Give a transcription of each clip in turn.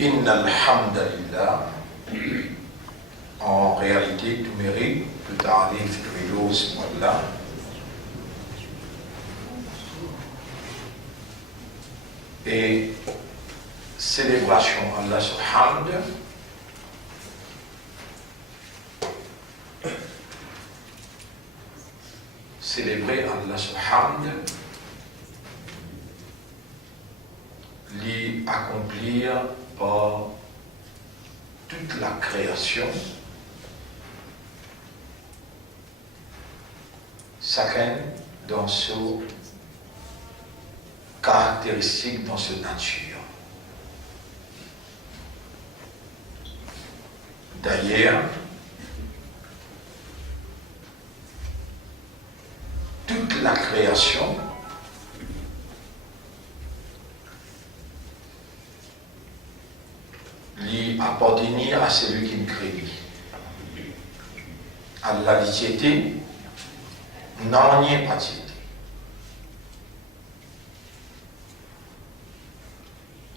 Inna alhamdulillah, en réalité, tout mérite, tout arrive, tout éloge, voilà. Et célébration Allah subhanahu, célébrer Allah subhanahu, l'y accomplir par toute la création, chacun dans son caractéristique, dans sa nature. D'ailleurs, toute la création lui appartenir à celui qui me crée. Allah dit non n'y est pas dit.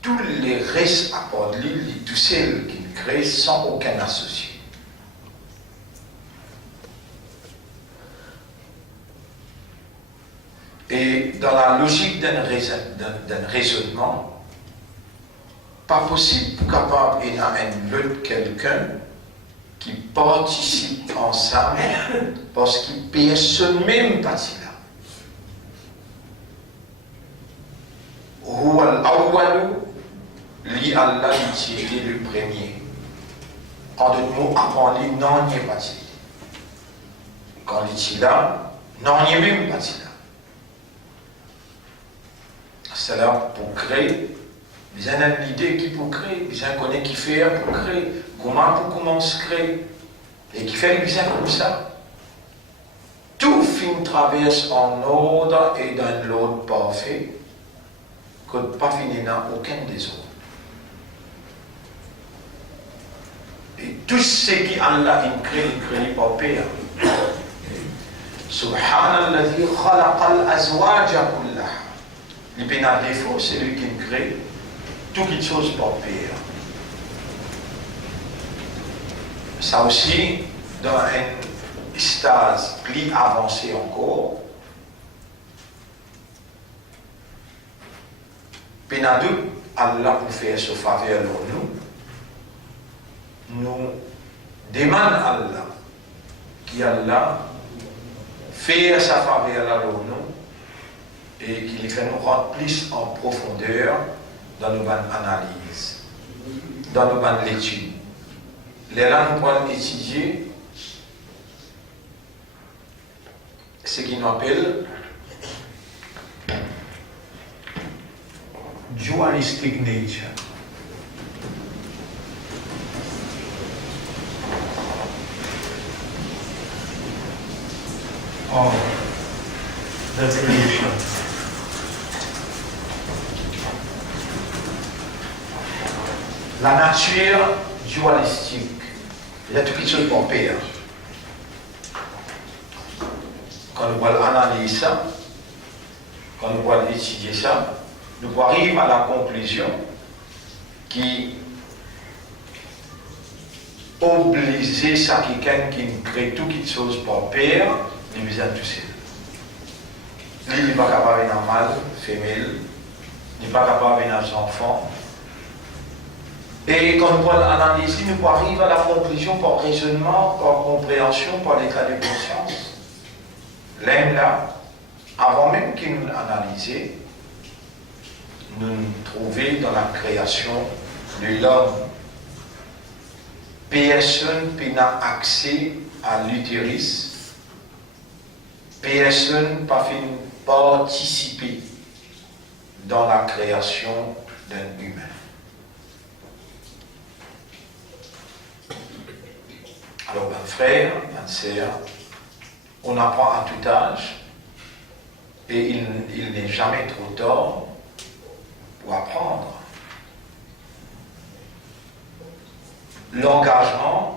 Tous les restes appartenir tous ceux qui me créent sans aucun associé. Et dans la logique d'un raisonnement, pas possible pour capable et un quelqu'un qui participe ensemble parce qu'il paye ce même parti-là. Huwa al-awwalu li Allah était le premier. En d'autres mots, avant lui, non, il n'y est pas dit. Quand il est là, non, il n'y est même pas dit là. C'est là pour créer. Ils ont une idée qui peut créer, ils ont connaît qui faire pour créer, comment pour commencer à créer, et qui fait bien comme ça. Tout film traverse en ordre et dans l'ordre parfait, que pas fini dans aucun des autres. Et tout ce qui Allah crée par Père. Subhanalladhi khalaqal azwaja kullaha. Le pénal défaut, c'est lui qui crée toute chose par Père. Ça aussi, dans un stade plus avancé encore, Pénadou, Allah pour faire ce faveur nous demande Allah, qui Allah fait sa faveur à nous et qu'il fait nous rentrer plus en profondeur dans nos analyses, dans nos études. Les là, nous pouvons étudier ce qu'on appelle dualistic nature. Of the creation. La nature dualistique. Il y a toutes les choses pour Père. Quand nous allons analyser ça, quand nous allons étudier ça, nous arrivons à la conclusion qui oblige ça quelqu'un qui crée toutes les choses pour Père, il nous a tout seul. Il n'est pas capable d'un mâle, femelle, il n'est pas capable d'un enfant. Et quand nous allons analyser, nous arrivons à la conclusion par raisonnement, par compréhension, par l'état de conscience. L'un là, avant même qu'il nous analyse, nous nous trouvons dans la création de l'homme. Personne n'a accès à l'utérus. personne n'a fait participer dans la création d'un humain. Alors, un frère, une sœur, on apprend à tout âge et il n'est jamais trop tard pour apprendre. L'engagement,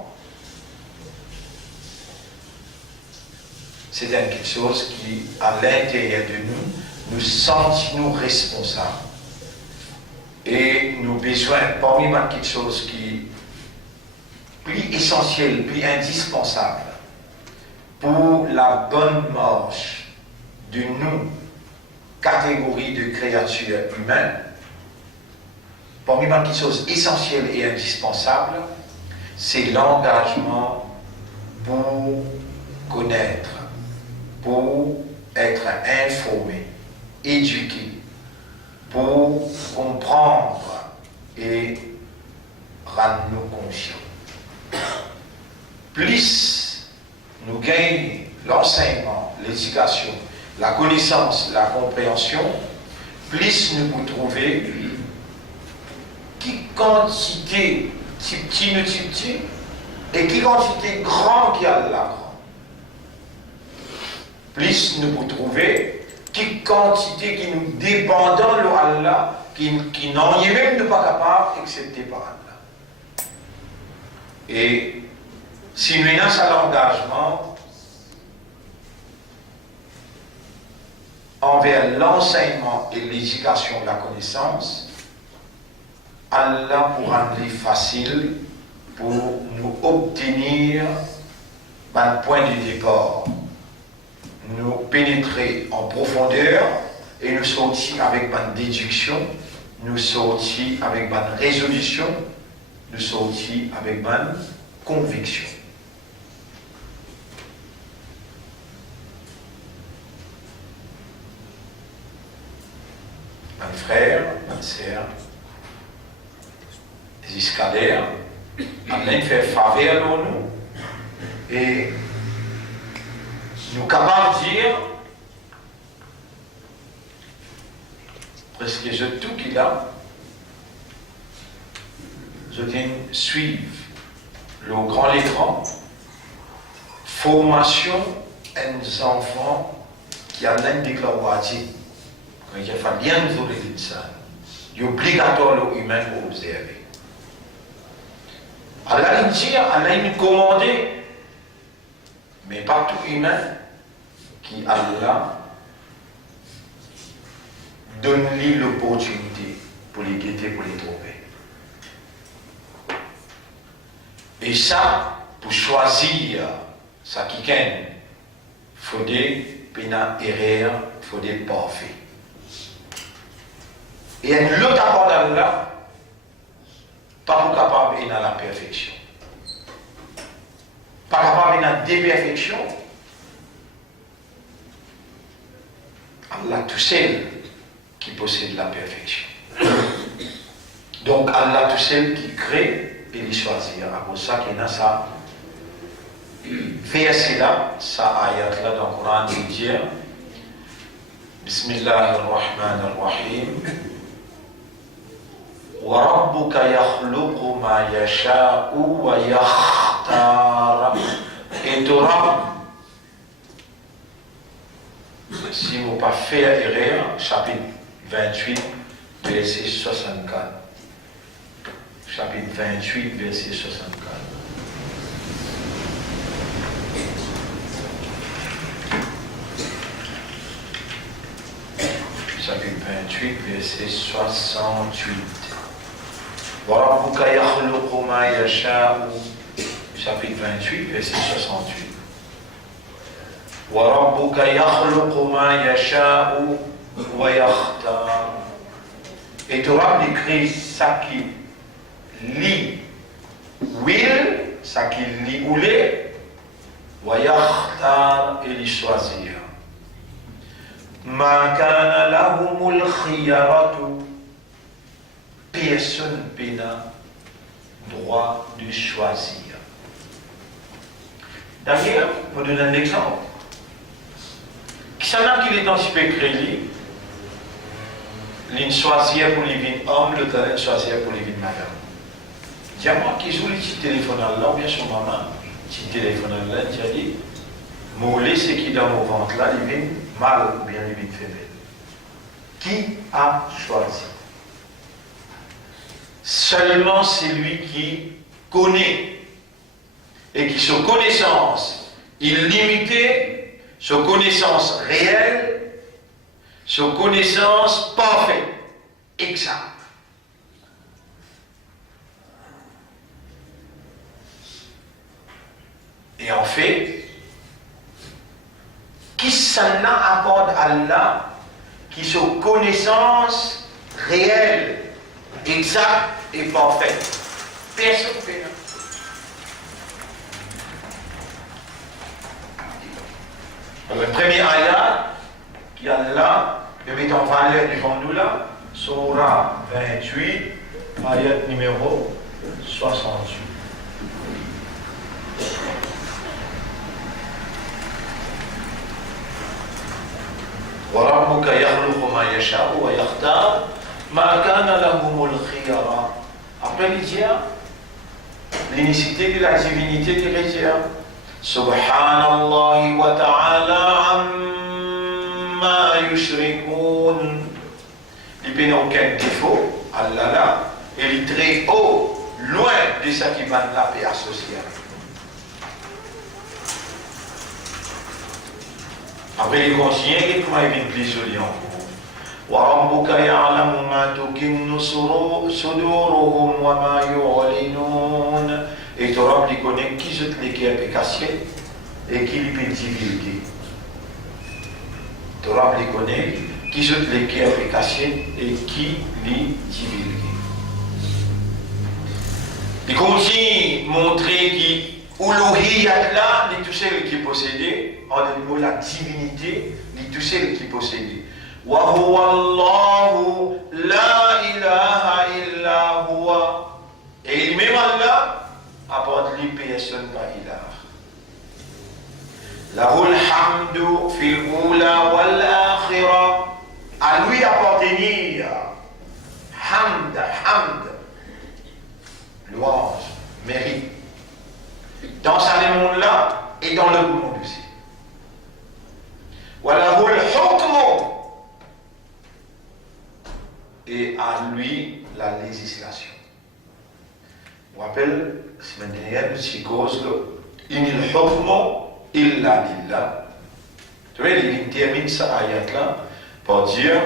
c'est quelque chose qui, à l'intérieur de nous, nous sentons responsables. Et nous avons besoin, parmi quelque chose qui est plus essentiel, plus indispensable pour la bonne marche de nous, catégorie de créatures humaines, parmi quelque chose d'essentiel et indispensable, c'est l'engagement pour connaître, pour être informé, éduqué, pour comprendre et rendre nous conscients. Plus nous gagnons l'enseignement, l'éducation, la connaissance, la compréhension, plus nous pouvons trouver qui quantité petit et qui quantité grand qu'il y a là. Plus nous pouvons trouver qui quantité qui nous dépendant de Allah, qui n'en est même pas capable, excepté par Allah. Et si nous avons cet engagement envers l'enseignement et l'éducation de la connaissance, Allah pourra rendre facile pour nous obtenir un point de départ, nous pénétrer en profondeur et nous sortir avec une déduction, nous sortir avec une résolution, nous sortir avec une conviction. Mes frères, mes sœurs, les escalaires, Allah fait faveur pour nous et nous sommes capables de dire presque je tout qu'il a, je viens suivre le grand écran, formation des enfants qui ont l'un déclaré. Il faut bien vous dire ça. Il est obligatoire aux humains pour observer. Allah dit, Allah nous commande, mais pas tout humain qui Allah donne-lui l'opportunité pour les guetter, pour les trouver. Et ça, pour choisir ça qui gagne, il faut des pénats erreurs, il faut des parfaits. Et l'autre apport d'Allah, pas pour capable dans la perfection. Pas capable dans la déperfection. Allah tout seul qui possède la perfection. Donc Allah tout seul qui crée et il choisit. C'est pour ça qu'il y a ça. Verset là, ça ayat là dans le Coran, il dit Bismillahirrahmanirrahim. وَرَبُّكَ يَخْلُقُ مَا يَشَاءُ وَيَخْتَارُ. Et ton Rab, si vous ne pas faire erreur, chapitre 28, verset 64. Chapitre 28, verset 64. Chapitre 28, verset 68. وَرَبُّكَ يَخْلُقُ مَا يَشَاءُ. Chapitre 28, verset 68. وَرَبُّكَ يَخْلُقُ مَا يَشَاءُ وَيَخْتَارُ. Et tu vas écrire ça qui lit will, ça qui lit ou les, وَيَخْتَارُ et les choisir. مَا كَانَ لَهُمُ الْخِيَرَةُ. Personne n'a droit de choisir. D'ailleurs, pour donner un exemple, ça n'a qu'il est dans ce pécré, l'une choisir pour les vignes hommes, le talent choisir pour les vignes madame. Dis-moi qui joue le petit téléphone là, bien sûr maman, petit téléphone là, tu as dit, moulé c'est qui dans mon ventre là, les vignes mâles ou bien les vignes femelles. Qui a choisi? Seulement celui qui connaît et qui, sa connaissance illimitée, sa connaissance réelle, sa connaissance parfaite, exacte. Et en fait, qui s'en apporte à Allah, qui sa connaissance réelle, exacte et parfaite. Personne ne fait. Le premier ayat qui est là, et met en valeur devant nous là, Surah 28, ayat numéro 68. وربك يخلق ما يشاء ويختار ما كان لهم الخيار. Après il dit l'unicité de la divinité des chrétiens. Subhanallah wa ta'ala amma yushrikun. Il n'y a aucun défaut, Allah là, et il est très haut, loin de ce qui va la paix associée. Après les conseillers, comment il vient de plus joli encore. وَرَبُّكَ يَعْلَمُ مَا تُكِنُّ صُدُورُهُمْ وَمَا يُعْلِنُونَ. Et ton Rab, il connaît qui jette les cœurs cassés et qui lui peut divulguer. Ton Rab, il connaît qui jette les cœurs cassés et qui lui divulgue. Il continue à montrer que Uluhiyat là, il tout seul qui possédait, en un mot la divinité, il tout seul qui possédait. Wa huwa Allahu la ilaha illa huwa. Et lui-même Allah apporte lui personne par ilah. Lahul hamdu fil ula wal akhirah. À lui appartenir hamd, louange, mérite. Dans ce monde-là et dans le monde aussi. Walahul hukmu. Et à lui la législation. Je vous rappelle, la semaine dernière, nous cause inil hukmu illa lillah. Tu vois, il termine ça ayat-là par dire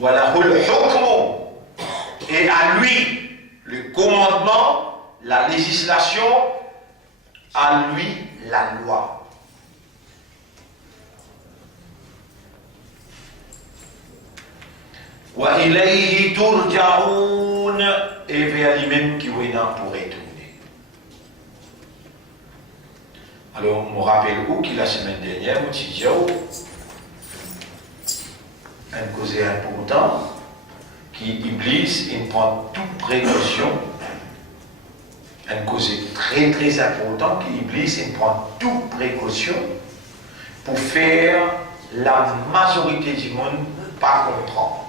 Walahul hukmu. Et à lui le commandement, la législation, à lui la loi. Wa ilayhi turja'un, et vers lui-même qui est là pour retourner. Alors, on me rappelle où qu'il la semaine dernière, on dit un cause important, qui Iblis, il prend toute précaution. Un cause très très important, qui Iblis, il prend toute précaution pour faire la majorité du monde pas comprendre.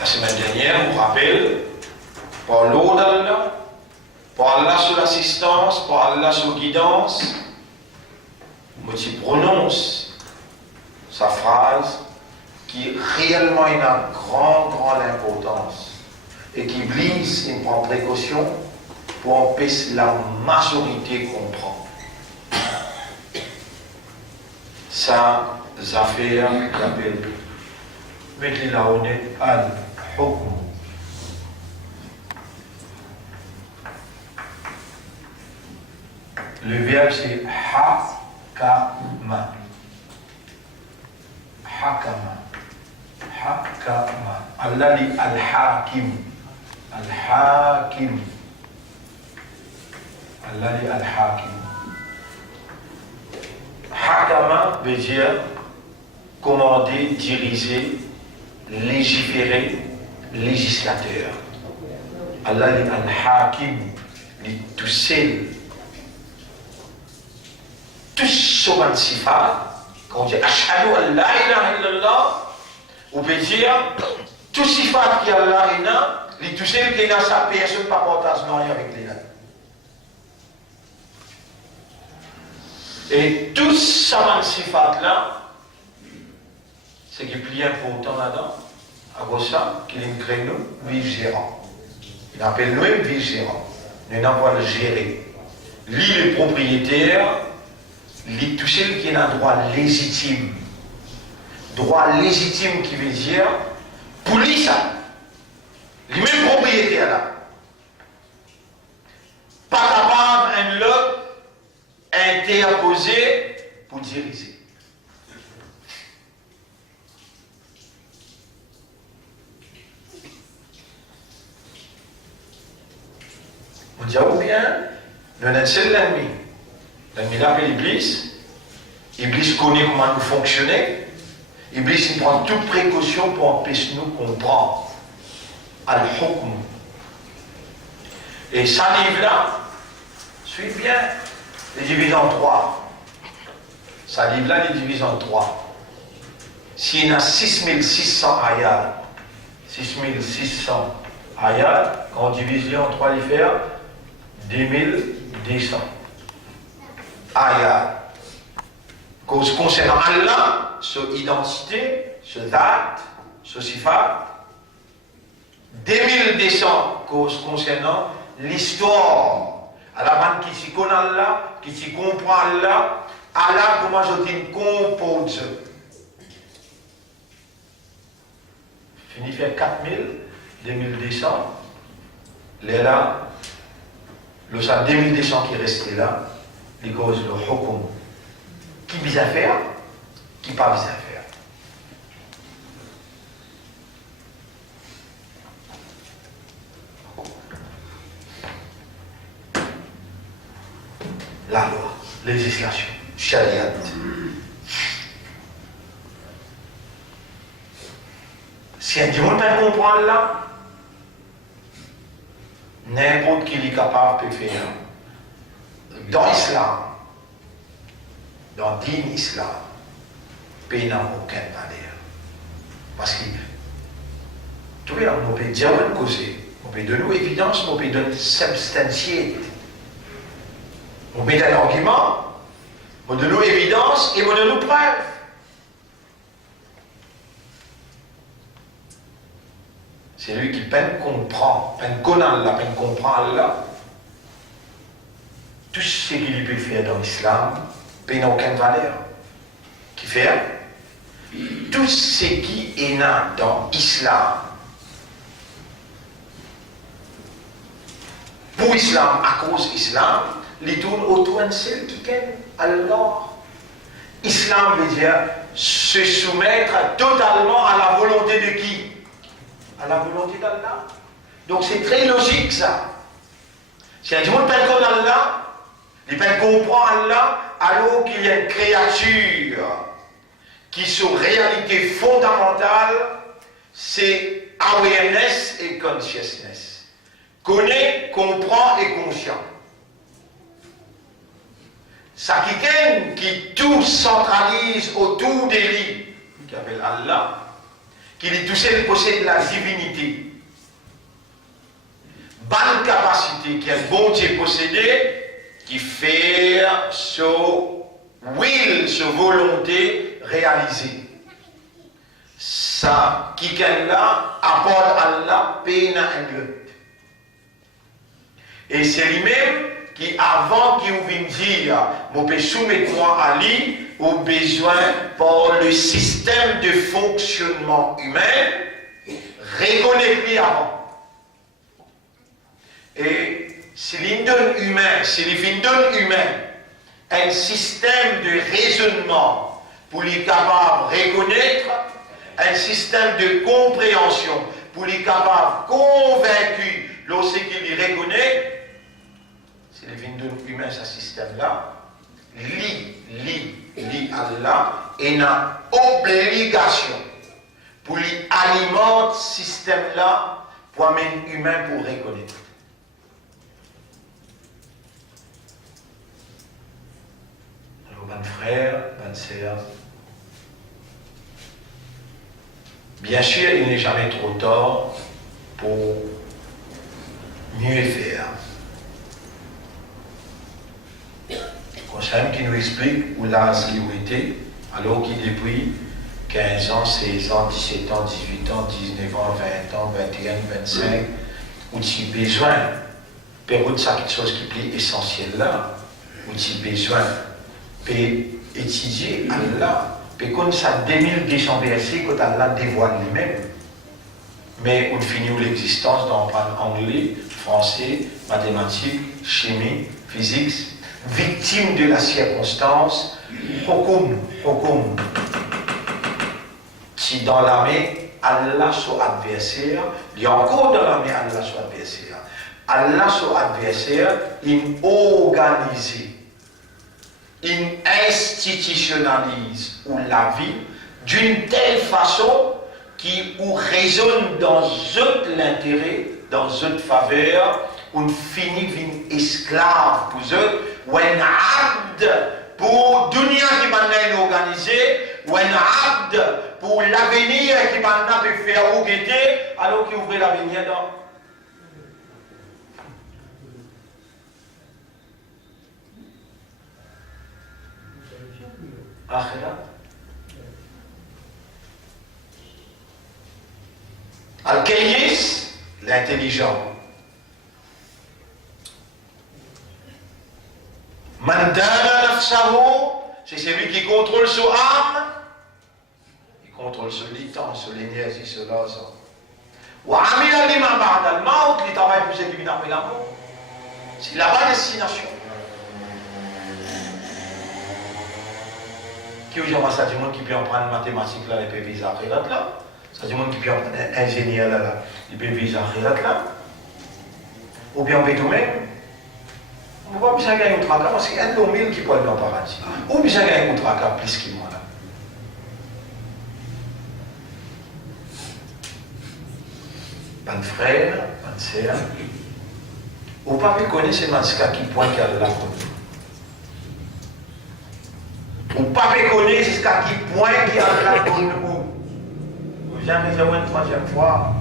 La semaine dernière, on vous rappelle, par l'eau d'Allah, par Allah sur l'assistance, par Allah sur guidance, on prononce sa phrase qui réellement a une grande importance et qui Iblis, il prend précaution pour empêcher la majorité comprendre. Ça, affaires qu'on appelle, mettez la honnête al-hukm. Le verbe c'est hakama. Hakama. Hakama. Allah dit al-hakim. Al-hakim. Allah dit al-hakim. Hakama veut dire commander, diriger, légiférer, législateur. Allah dit al-hakim, les toucher, tous ce sifat, quand on dit Ashhadu an la ilaha illallah, on peut dire tout sifat qui a Allah et na, les toucher qui n'a sa personne par portage non avec les nains. Et tout ça sifat là, c'est qui plie important là-dedans, à ça, qu'il crée nous, vigérant. Il appelle nous vigérant. Nous n'avons pas le gérer. Lui, le propriétaire, lui, tout celui qui a un droit légitime. Droit légitime qui veut dire, pour lui, ça. Le même propriétaire là. Pas capable un lot interposé pour diriger. On dit, ou bien, nous avons un seul ennemi. L'ennemi l'appelle Iblis. Iblis connaît comment nous fonctionner. Iblis il prend toute précaution pour empêcher nous comprendre. Al-Hukm. Et ça livre là, suit bien, les divise en trois. Ça livre là, les divise en trois. S'il y en a 6600 ayats, 6600 ayats, quand on divise en trois, il fait 2200 ayats. Concernant Allah, son identité, ce date, ce sifat, 2200 concernant l'histoire. Allah qui s'y connaît Allah, qui s'y comprend Allah, Allah comment je dis compose. Fini faire 4000, 2200. Là, le 2200 qui est resté là, il cause le hukum. Qui vise à faire, qui pas vise à faire. La loi, législation, chariat. Si un dimanche ne comprend là, n'importe qui est capable de faire. Dans l'islam, dans le din islam, il n'y a aucun valeur. Parce que, tout le monde, on peut dire une cause, on peut donner évidence, on peut donner substantier. On met un argument, on donne évidence et on donne preuve. C'est lui qui peine comprend, peine connaît la peine comprend Allah. Tout ce qu'il peut faire dans l'islam, il n'a aucune valeur. Qui fait tout ce qui est là dans l'islam, pour l'islam, à cause de l'islam, il tourne autour d'un seul qui est Allah. L'islam veut dire se soumettre totalement à la volonté de qui? À la volonté d'Allah. Donc c'est très logique ça. Si un monde peut comme Allah, il peut comprendre Allah, alors qu'il y a une créature qui, sur réalité fondamentale, c'est awareness et consciousness. Connaît, comprend et conscient. Ça qui tout centralise autour de lui, qui appelle Allah, qui lui tout seul possède la divinité. Bonne capacité qui est bon Dieu possédé, qui fait son will, sa volonté réalisée. Ça, qui là, apporte Allah, peine un lot. Et c'est lui-même qui, avant qu'il vienne dire, je peux soumettre moi à lui, au besoin par le système de fonctionnement humain, reconnaître-lui avant. Et si l'il donne humain, si l'il donne humain un système de raisonnement pour lui capable de reconnaître, un système de compréhension pour lui capable convaincu lorsqu'il lui reconnaît, si l'il donne humain ce système-là, Allah et une obligation pour lui alimenter ce système-là pour amener humain pour reconnaître. frères, bonnes sœurs, bien sûr, il n'est jamais trop tard pour mieux faire. Conseil qui nous explique où l'âge était, alors qu'il depuis 15 ans, 16 ans, 17 ans, 18 ans, 19 ans, 20 ans, 21, 25, où tu as besoin, de ça quelque chose qui est essentiel là, où tu as besoin d'étudier Allah, puis comme ça, 2200 versets, quand Allah dévoile lui-même, mais on finit l'existence dans anglais, français, mathématiques, chimie, physique, victime de la circonstance, hukum, si dans l'armée, Allah soit adversaire, il y a encore dans l'armée, Allah soit adversaire. Allah soit adversaire, il organise, il institutionnalise la vie d'une telle façon qui résonne dans l'intérêt, dans une faveur, on finit une esclave pour eux, ou un abd pour dunya qui maintenant organisé, ou un abd pour l'avenir qui maintenant peut faire ou guetter, alors qu'il ouvre l'avenir dans. Akhirat. Al-Kayyis, l'intelligent. Mandana nafsahu, c'est celui qui contrôle son âme, il contrôle ce temps, ce l'énergie, cela, ça. Wa amila lima ba'da al-maut, il travaille pour ce qui vient après la mort. C'est la destination. Qui aujourd'hui, ça dit monde qui peut en prendre mathématiques là, il peut viser akhirat là. Ça dit monde qui peut en prendre ingénieur là, il peut viser akhirat là. Ou bien on peut tout même. On va bien gagner un tracas parce qu'il y a un 2000 qui peut aller en paradis. Ou bien gagner un tracas plus que moi là. Ban frère, ban sœur. Ou pas connaître ces masques qui pointent à la côte. Ou pas connaître jusqu'à qui point qui a la bonne roue. Vous jamais dit une troisième fois.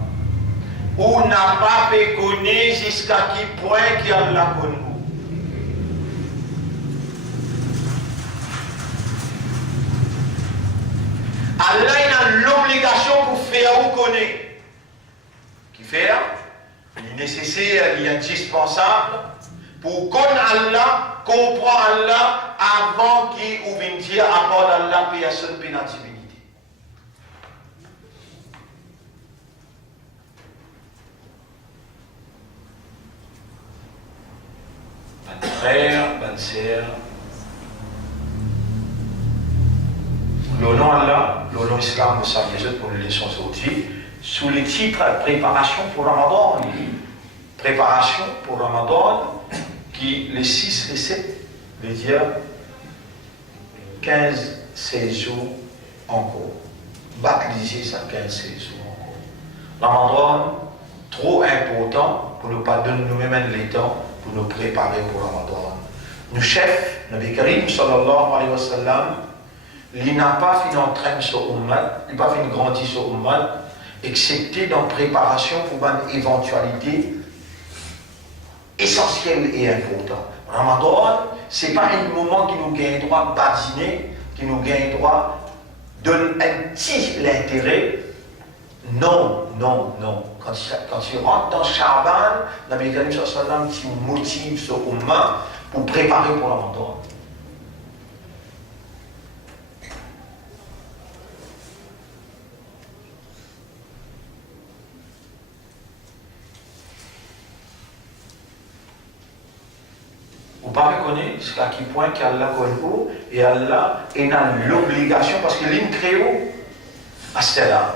Ou n'a pas connaître jusqu'à qui point qui a la bonne roue. Allah a l'obligation pour faire ou connaître. Qui fait? Il est nécessaire, il est indispensable pour connaître Allah. Comprend Allah avant qu'il ou vienne dire accorde Allah paix à son pénalité. Mon frère, bonne sœur, le nom Allah, le nom islam, vous savez déjà pour les leçons aujourd'hui, sous le titre préparation pour Ramadan. Préparation pour Ramadan. Qui, les 6, les 7, veut dire 15-16 jours encore. Baptiser ça 15-16 jours encore. Ramadan, trop important pour ne pas donner nous-mêmes les temps pour nous préparer pour Ramadan. Nos chefs, Nabi Karim sallallahu alayhi wa sallam, il n'a pas fait d'entraîne sur Ummat, il n'a pas fait de grandir sur Ummat, excepté dans préparation pour une éventualité essentiel et important. Ramadan, ce n'est pas un moment qui nous gagne droit de badiner, qui nous gagne droit de un petit l'intérêt. Non. Quand tu rentres dans Shaban, Nabi Karim sallallahu alayhi wa sallam, tu motives ce Ummah pour préparer pour Ramadan. Vous ne pouvez pas connaître jusqu'à quel point qu'Allah connaît et Allah est dans l'obligation parce qu'il est créé à ce là.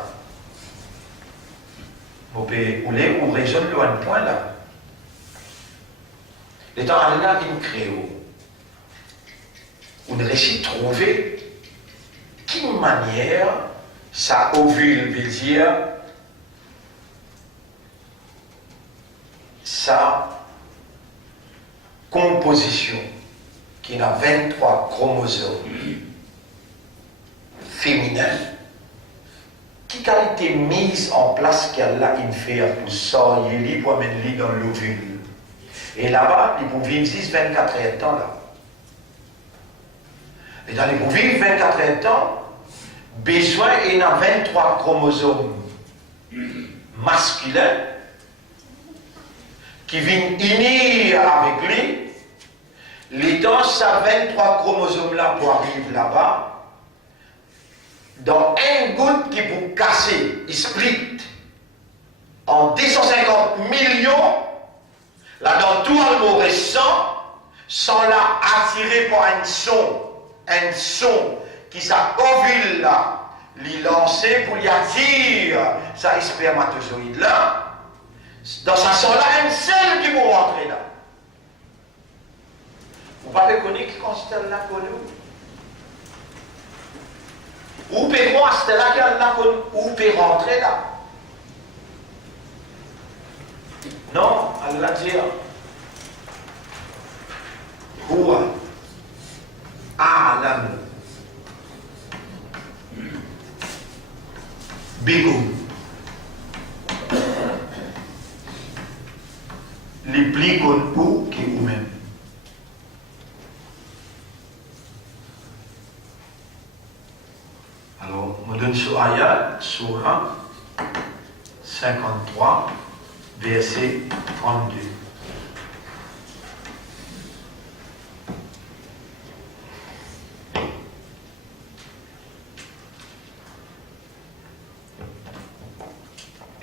Vous pouvez ou raisonner à un point là. L'étant Allah est créé. On réussit à trouver quelle manière ça ovule veut dire sa composition qui a 23 chromosomes féminins, qui a été mise en place qu'elle a fait pour ça, il est pour amener dans l'ovule. Et là-bas, ils vont vivre 24 heures de temps là. Et dans les vivre 24 heures de temps, besoin il y a 23 chromosomes masculins qui viennent unir avec lui. Les temps, ça 23 chromosomes-là pour arriver là-bas, dans un goutte qui vous casser, il split en 250 millions, là dans tout le mot récent, sans la attirer par un son qui s'ovule là, l'y lancer pour y attirer sa spermatozoïde là, dans sa son là, un seul qui vous rentrer là. Vous ne pouvez pas connaître qui considère là pour nous. Ou peut moi, c'était là qu'il y a là ou peut rentrer là. Non, Allah dit Huwa a'lam bikum. Les plus connus qui vous-même. Alors, on donne sur Ayat, Surah 53, verset 32.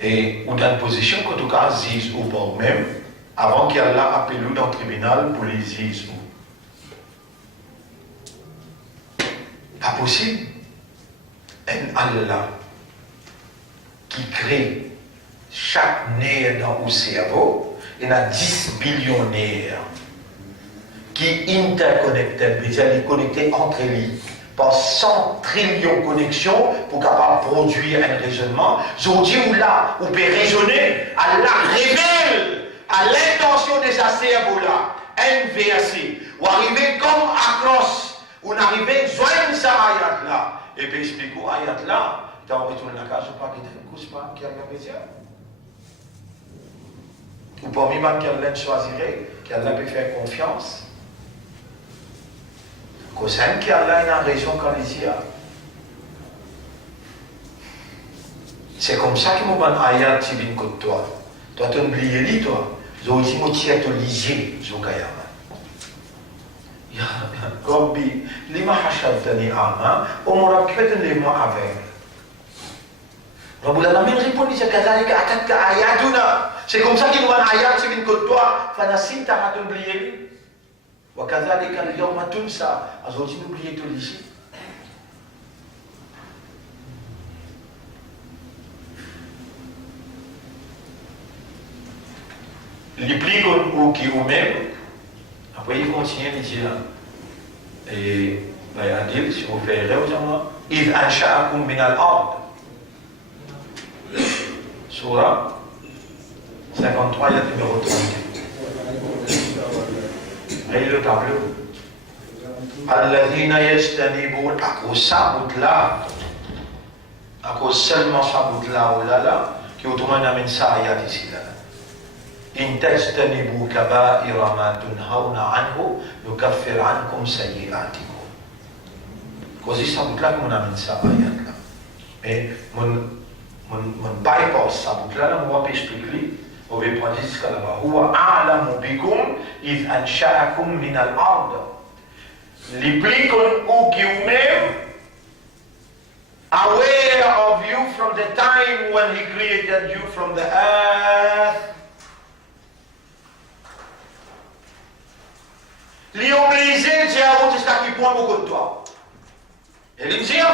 Et on a une position qu'en tout cas, zise ou pas même, avant qu'Allah appelle nous dans le tribunal pour les zise ou. Pas possible. Un Allah qui crée chaque nerf dans le cerveau, il y a 10 billions de nerfs qui interconnectent, c'est-à-dire connectés entre eux par 100 trillions de connexions pour capable produire un raisonnement. Je dis où là, on peut raisonner, Allah révèle à l'intention de sa cerveau-là un verset, ou arriver comme à cross, ou arriver joindre sa ayat là. Et puis explique où ayat là, tu as retourné la case ou pas, qui pas qui a besoin. Ou parmi même qu'elle choisirait, qu'elle peut faire confiance. Qu'au sein qu'elle a une raison quand il dit. C'est comme ça que mon ayat tu viens contre toi. Toi tu oublies lui toi. Je dis moi tu as te liser, je gagne. Ya Rabbi, lima hashabtani ama, umura kifatan lima aveugle. Rabbul Alamin répond, il dit kadhalika atatka ayatuna. C'est comme ça qu'il nous a ayat, c'est une côte toi, fanasinta a oublié. Wa kadhalika al-yawma tunsa, azoti oublié tout ici. Les plis qu'on qui ou même. Après, il continue à dire, et il a dit, si vous faites réellement, إِذْ أَنْشَأَكُمْ مِنَ الْأَرْضِ. Surah 53, il y a le numéro 30. Et le tableau. الَّذِينَ يَجْتَنِبُونَ à cause ça bout là, à cause seulement ça bout là ou là, qui autrement amène ça ayat ici là. إن تجتنبوا كبائر ما تنهون عنه نكفر عنكم سيئاتكم. Così ça bout là qu'on amène ça ayat là. Mais mon bypass ça bout là, on va expliquer. On va prendre jusqu'à là-bas. هو أعلم بكم إذ أنشأكم من الأرض. Les plus ou qui vous-même aware of you from the time when he created you from the earth. Les obligés, c'est à vous qui point beaucoup de toi. Et lui dire,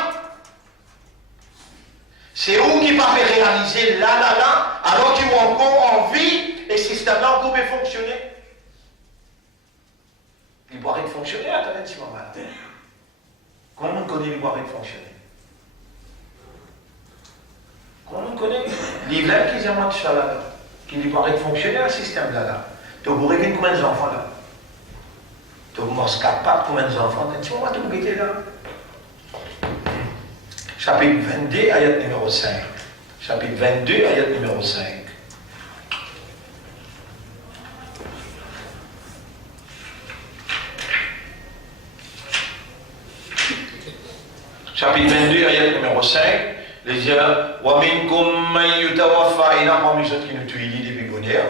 c'est où qui va faire réaliser là, alors qu'ils ont encore envie et ce système-là peut fonctionner. Il pourrait fonctionner à travers ce moment-là. Comment on connaît il pourrait fonctionner? Comment on connaît les vrais qui ont de ça là, qui pourrait fonctionner à ce système-là. Tu pourrais voir combien d'enfants là? Donc, moi, je capable pour mes enfants. Tu vois, tout le là. Chapitre 22, ayat numéro 5. Chapitre 22, ayat numéro 5. Chapitre 22, ayat numéro 5. Les yeux, wa minkum man yutawaffa, il y a parmi ceux qui nous tuent depuis bonheur.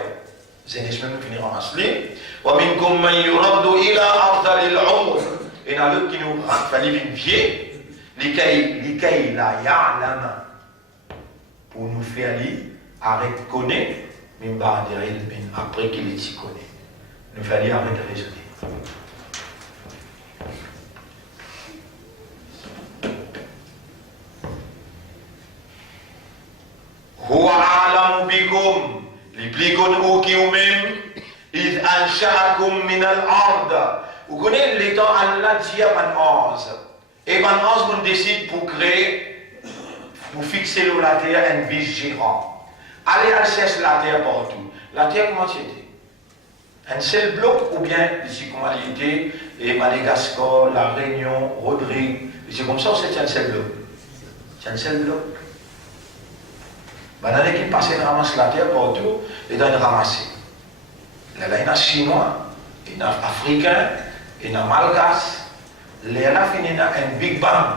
C'est n'est même finir en asli. Wa minkum man yuraddu ila ardalil umr. Et il y a l'autre qui nous fallait une vieille. Likay la ya'lama. Pour nous faire lire, arrête connaître, mais après qu'il est connaît. Nous fallait arrêter de raisonner. Huwa a'lamu bikum, li plikon ou qui ou même, iz ansha'akum min al-ard. Vous connaissez les temps Allah dit à Ban 11. Et Ban 11 on décide pour créer, pour fixer le la terre un vis gérant. Allez à chercher la terre partout. La terre comment c'était? Un seul bloc ou bien ici comment il était, et Madagascar, La Réunion, Rodrigue, c'est comme ça c'est un seul bloc. C'est un seul bloc. Dans l'équipe passée, il ramasse la terre partout et dans il ramasser. Là, il y a Chinois, il y a Africains, il y a Malgaches. Là, il y a un Big Bang.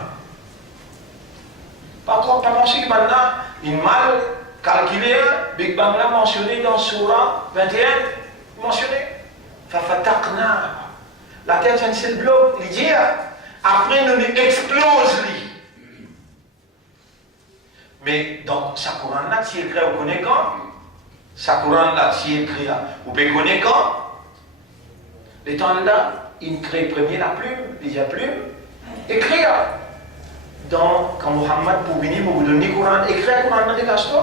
Par contre, pas mentionné maintenant, il mal calculé, Big Bang là mentionné dans Surah 21, mentionné. Fafataqna. La terre, c'est un seul bloc, il dit, après, nous explose. Mais donc, sa couronne là, si écrit, vous connaissez quand? Sa couronne là, si écrit, vous connaissez quand? Les temps là, il crée premier la plume, il y a plume, écrit. Donc, quand Muhammad pour venir, vous donnez le Coran, écrit le Coran dans les gastos.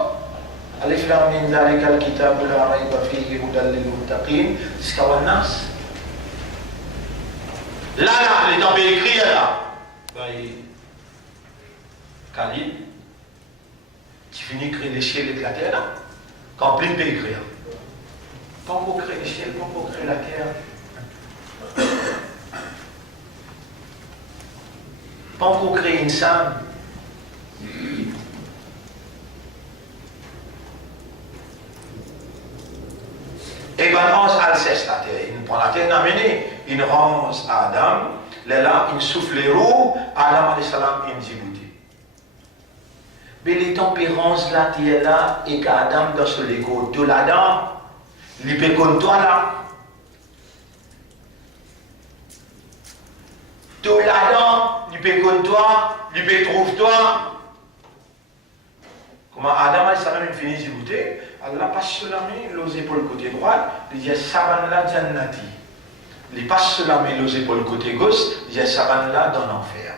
Alif lam mim dhalika al-kitab la rayba fihi hudan lil muttaqin, jusqu'à Wannas. Là, les temps écrit là. Khalid. Tu finis de créer les ciels et de la terre, là. Quand plein peut écrire. Pas pour créer les ciels, pas pour créer la terre. Pas pour créer une sable. Et ben, Hans Alceste la terre. Il prend la terre, il amène, il rance à Adam. Là, il souffle les roues. Adam, alayhi salam, il dit. Mais les tempérances là, tu es là, et qu'Adam dans ce légo, tout là-dedans, il peut comme toi là. Tout là-dedans, il peut comme toi, il peut trouver toi. Comment Adam a ça même fini de goûter, Allah passe sur la main, les épaules côté droit, il dit Saban la Jannati. Il passe sur la main, les épaules côté gauche, il dit Saban la dans l'enfer.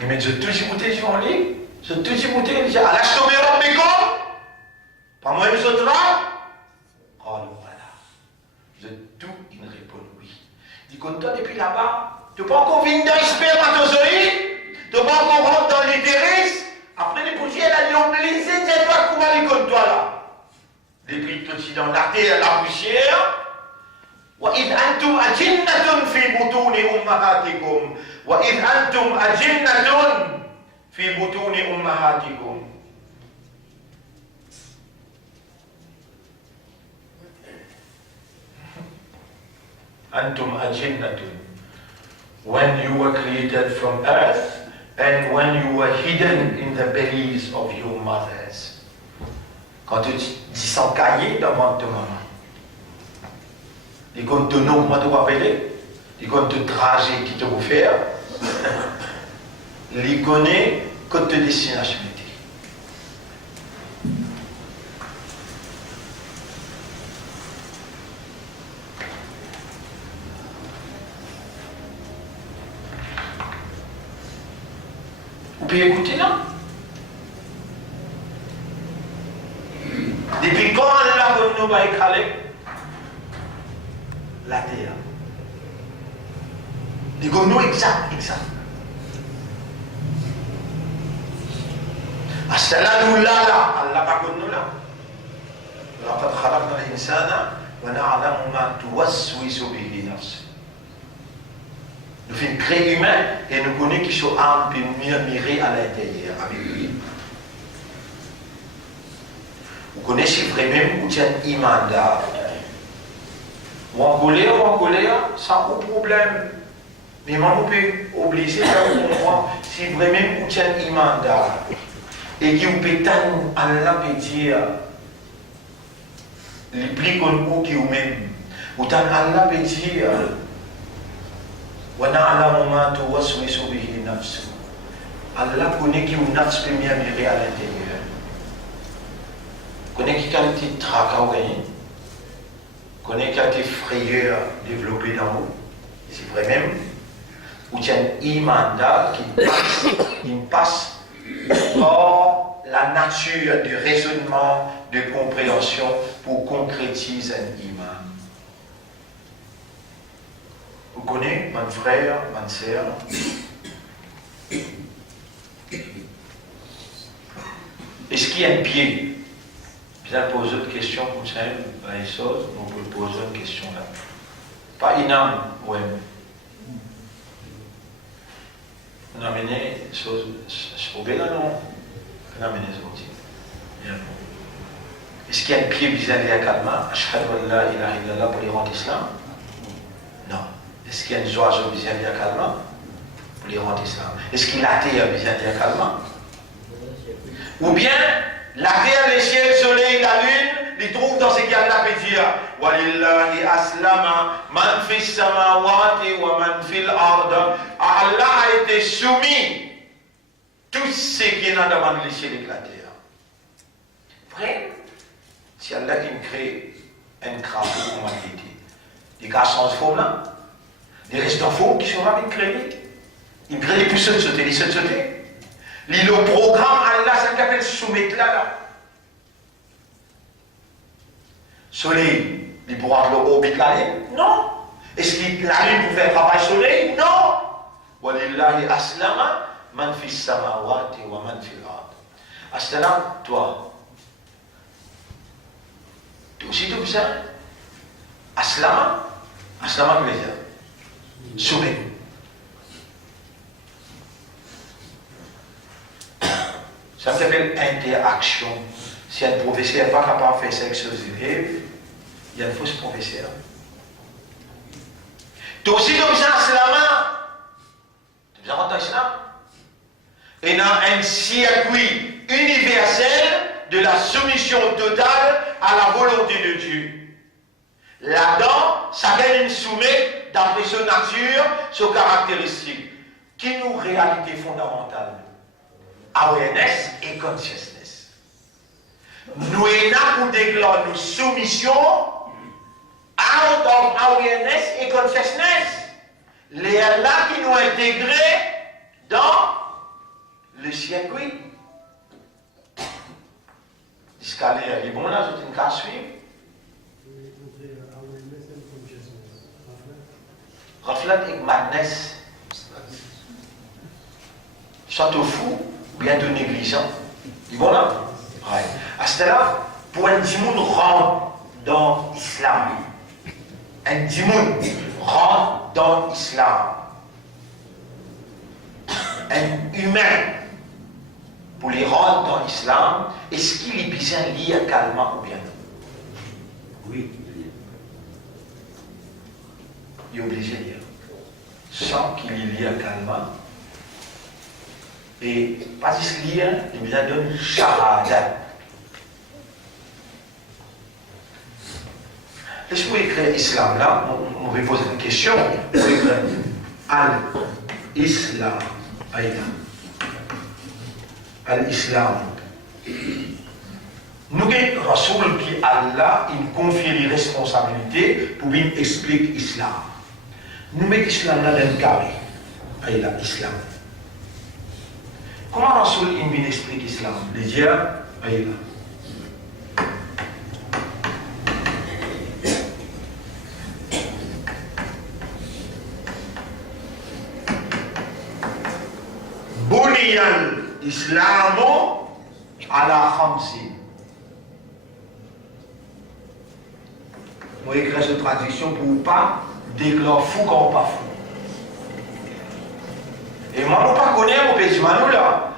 Mais je toujours goûté, je vais en lire. Je toujours goûté, je dis, Allah, je tombe en bécon. Pas moi, je te là. Oh, voilà. Je tout, il répond oui. Il dit, comme toi, depuis là-bas, tu n'as pas encore vu dans les spermatozoïdes, tu n'as pas encore rentré dans l'utérus. Après, les poussières, elle a dit, obligé, tu sais pas comment elle est comme toi là. Depuis tout dans la terre, la poussière. وإذ أنتم أجنة في بطون أمهاتكم وإذ أنتم أجنة في بطون أمهاتكم. أنتم أجنة. When you were created from earth and when you were hidden in the bellies of your mothers. Quand tu dis sans cahier devant ta maman. Il compte ton nom, comment tu vas appeler? Il compte ton trajet qui te va faire. Il connaît que ta destination. Vous pouvez écouter, non? Depuis quand Allah nous va écaler la terre? Dit comme nous exact. As-salamu là, Allah pas comme nous là. لقد خلقنا الإنسان Nous faisons créer humain et nous connaissons qui sont âmes et murmurer à l'intérieur avec lui. Vous connaissez vraiment où tient Imanda. Ou en colère, sans aucun problème. Mais moi, vous pouvez obliger à comprendre si vraiment vous tient Imanda. Et qui vous peut Allah peut dire, les plis qu'on vous qui vous même. Ou Allah peut dire, Allah connaît qui vous nafs peut mieux mirer à l'intérieur. Connaît qui qualité de tracas ou gagné. Connaît qui a été frayeur développé dans vous. C'est vrai même. Ou tient imanda qui passe hors la nature du raisonnement, de compréhension pour concrétiser un iman. Vous connaissez, mon frère, ma sœur, est-ce qu'il y a un pied? Bien poser une question comme ça, les choses, on peut poser une question là. Pas une âme, ouais. On a amené des choses, c'est pas là, non? On a amené des outils. Bien. Est-ce qu'il y a un pied vis-à-vis à Kalma? Ashhadu an la ilaha illallah pour les rangs d'islam? Non. Est-ce qu'il y a une oiseau vis-à-vis à Kalma? Pour les rangs d'islam. Est-ce qu'il y a la terre vis-à-vis à Kalma? Ou bien, la terre, les ciels, le soleil, la lune, les trouvent dans ces cas-là, peut dire Walillahi aslama man fis samawati wa man fil ard. Allah a été soumis tout ce qui est dans les ciels et la terre. Vrai? Si Allah qui crée un crabe pour l'humanité, des gars sans forme là, des restants faux qui sont ravis de créer. Ils créent les pousseurs de sauter, les sauts de sauter. Le programme Allah, ça s'appelle soumettre là. Soleil, il pourra le orbite la lune? Non. Est-ce que la lune peut faire travail soleil? Non. Walillahi aslama man fis samawati wa man fil ard. Assalam, toi. Tu es aussi tout ça? Aslama? Aslama, que veut dire? Soumet. Ça s'appelle interaction. Si un professeur n'est pas capable de faire ça avec ses élèves, il y a une fausse professeur. Tu as aussi besoin d'islam. Tu as besoin d'islam. Et dans un circuit universel de la soumission totale à la volonté de Dieu. Là-dedans, ça vient une soumettre d'après sa nature, ses caractéristiques, qui nous réalité fondamentale. Awareness et consciousness. Nous avons pour déclarer nos soumissions out of awareness et consciousness. Les là qui nous intégrés dans le circuit. Jusqu'à l'air, il est bon là, c'est une cas suivre. Reflète et madness. Château fou. Bientôt négligent. Ils vont là. Ouais. À ce là, pour un dimoun rentre dans l'islam. Un dimoun rentre dans l'islam. Un humain, pour les rendre dans l'islam, est-ce qu'il est bien lié à Kalma ou bien non? Oui. Il est obligé de lire. Sans qu'il est lié à Kalma. Et pas juste lire, il nous a donné shahada. Laisse-moi écrire islam là, on va poser une question. On va écrire al-islam. Al-islam. Nous avons Rasoul qui Allah, il confie les responsabilités pour bien expliquer l'islam. Nous mettons l'islam là dans le carré. L'islam. Comment Rasoul il explique l'islam? Les dieux, aïe. Buniyan islamu ala khamsin. pour écrire cette traduction pour ne pas déclarer fou comme pas fou. Et moi, je ne pas connaître mon pays là.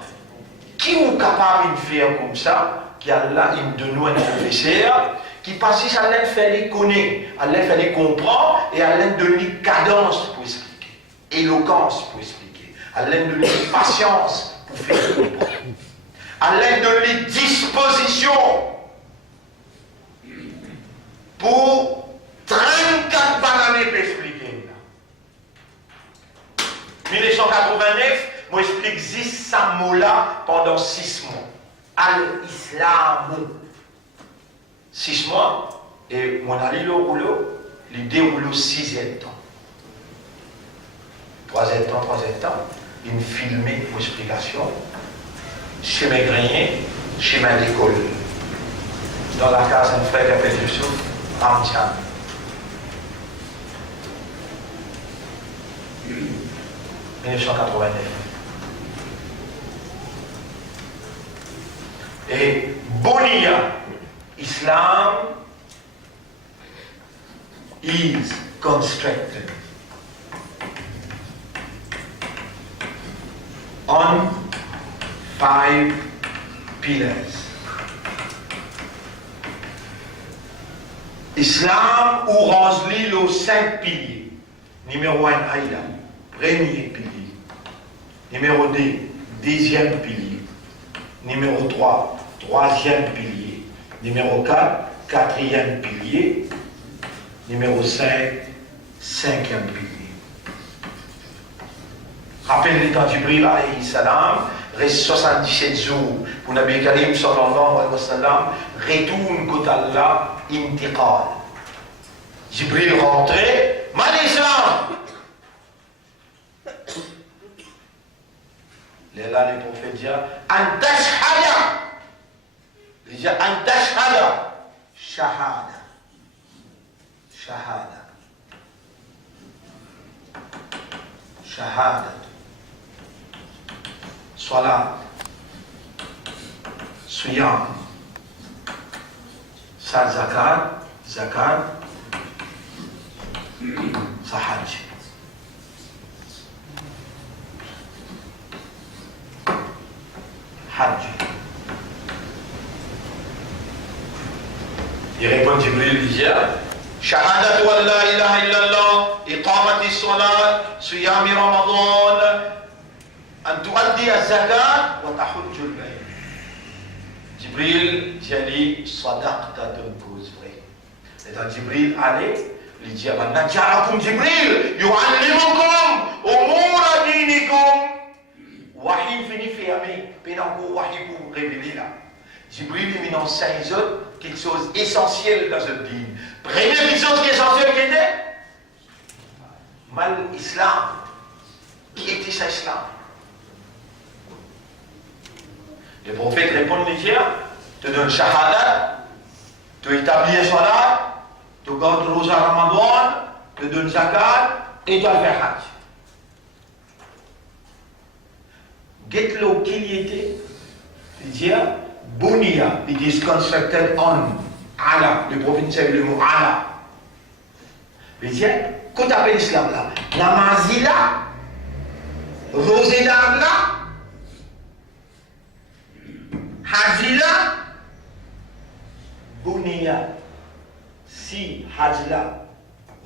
Qui est capable de faire comme ça, qui a là une de nous un professeur, qui passe à l'aide de faire les connaître, à l'aide de faire les comprendre et à l'aide de donner cadence pour expliquer, éloquence pour expliquer, à l'aide de donner patience pour faire comprendre, à l'aide de donner disposition pour 34 bananes pour expliquer. 1989, moi j'explique 10 mots-là pendant 6 mois. Al-Islam. 6 mois. Et mon allé le rouleau, il déroule au 6e temps. 3e temps, il me filmait pour explication. Chez mes greniers, chez ma école. Dans la case d'un frère qui appelle Youssouf, Amtian. « 1989. Et Bonia, Islam is constructed on 5 pillars. Islam ou rensli aux 5 piliers. Numéro 1, Aïda, premier pilier. Numéro 2, deuxième pilier. Numéro 3, troisième pilier. Numéro 4, quatrième pilier. Numéro 5, cinquième pilier. Rappelez-vous quand Jibril alayhi salam reste 77 jours pour Nabi Karim sallallahu alayhi wa sallam retourne côté Allah intiqal. Jibril rentrait, mal islam. Là, les prophètes disent Antashhada. Il dit Antashhada. Shahada. Shahada. Shahada. Salat. Siyam. Sal zakat. Zakat. Sahaj. Hajj. Il répond Jibril dit Shahadatu an la ilaha illallah, iqamati salat, siyami ramadan, an tuaddi az-zakat wa tahujju al-bayt. Jibril dit sadaqta d'une cause vraie. Et quand Jibril allait, il dit maintenant ja'akum Jibril yu'allimukum umura dinikum. Wahi finit fermé, pénango wahi pour révéler là. Jibril lui enseigne quelque chose d'essentiel dans ce dîme. Première chose qui est essentielle qui était mal islam. Qui était ça islam? Le prophète répond de dire, te donne shahada, te établis un salat, te gardes le rosa ramadan, te donne zakat et tu vas faire hajj. Get-lo qu'il était, il dit, Bunia, it is constructed on Allah. Le prophète c'est le mot Allah. Il dit, quand tu appelles l'islam là, namaz là, rosé d'âme là, hajj là, Bunia, si hajj là,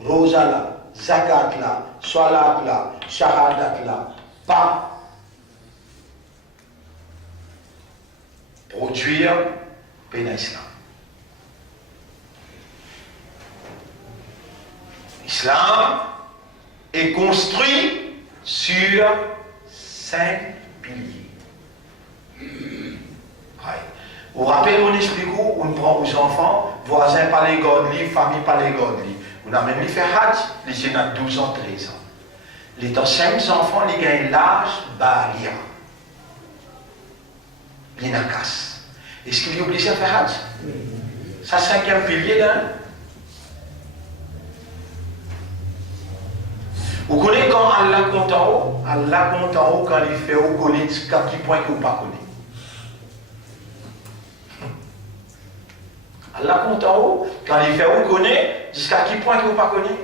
rosa là, zakat là, salat là, shahadat là, pas produire pays d'Islam. L'islam est construit sur 5 piliers. Ouais. Vous rappelez, on explique où on prend aux enfants, voisins par les godly, famille par les godly. On a même les fait hajj, les jeunes à 12 ans, 13 ans. Les 5 enfants, les gagnent l'âge balia. L'inakas. Est-ce qu'il est obligé à faire hajj? Ça, 5e pilier là. Vous connaissez quand Allah compte en haut? Allah compte en haut quand il fait au connaît quand il point que vous pas connaît. Allah compte en haut quand il fait au connaît jusqu'à quel point que vous ne pas connaissez.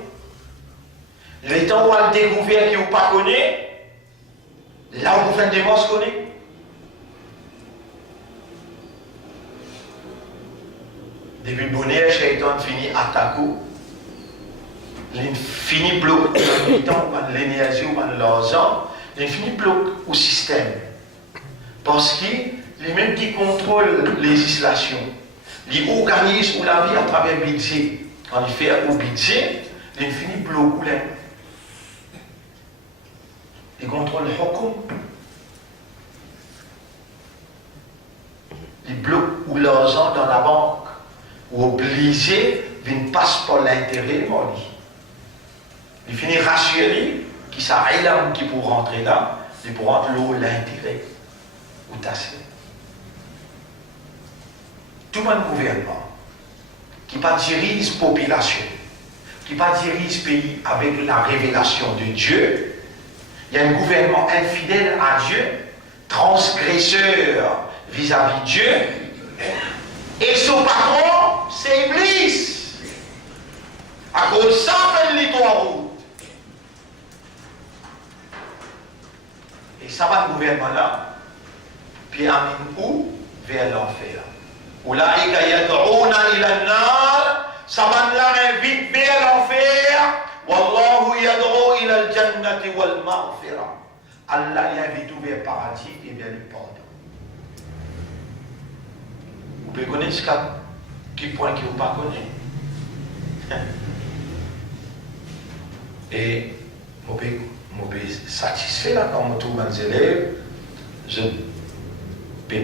Les temps où on découvert que vous ne pas connaissez, là où vous faites des monstres connaissez. Depuis le bonheur, Shaitan finit attaquer. Il finit bloquer l'énergie ou l'argent. Il finit bloquer au système. Parce qu'il est même qui contrôle la législation. Il organise la vie à travers le budget. Quand il fait au budget, il finit bloquer. Il contrôle le hukum. Il bloque l'argent dans la banque. Ou obligé de passer par l'intérêt, il finit rassuré qu'il s'arrête là qui pour rentrer là, il pour rentrer l'eau l'intérêt ou tasser. Tout le gouvernement qui ne dirige la population, qui ne dirige le pays avec la révélation de Dieu, il y a un gouvernement infidèle à Dieu, transgresseur vis-à-vis de Dieu, et son patron, c'est Iblis. À cause de ça, on fait les trois routes. Et ça va le gouvernement-là, puis amène où? Vers l'enfer. Oulaïka yad'ouna ila an-nar, ça va l'invite vers l'enfer. Wallahu yad'u ila al-jannati wal maghfira. Allah l'invite vers le paradis et vers le pardon. Vous pouvez connaître jusqu'à quel point que vous ne pas connaissez. Et je suis satisfait là quand je trouve mes élèves, je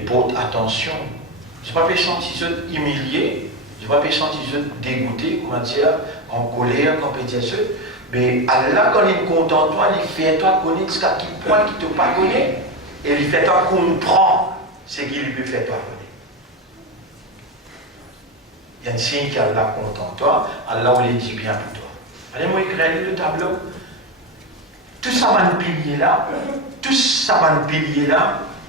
porte attention. Je ne vais pas sentir humilié, je ne vais pas sentir dégoûté, comment dire, en colère, comme dire ça. Mais Allah, quand il est content de toi, il fait toi connaître jusqu'à quel point qu'il ne te pas connaît. Et il fait toi comprendre ce qu'il peut faire toi connaître. Il y a un signe qu'Allah est content de toi, Allah il dit bien pour toi. Allez-moi écrire le tableau. Tout ça va nous pilier là,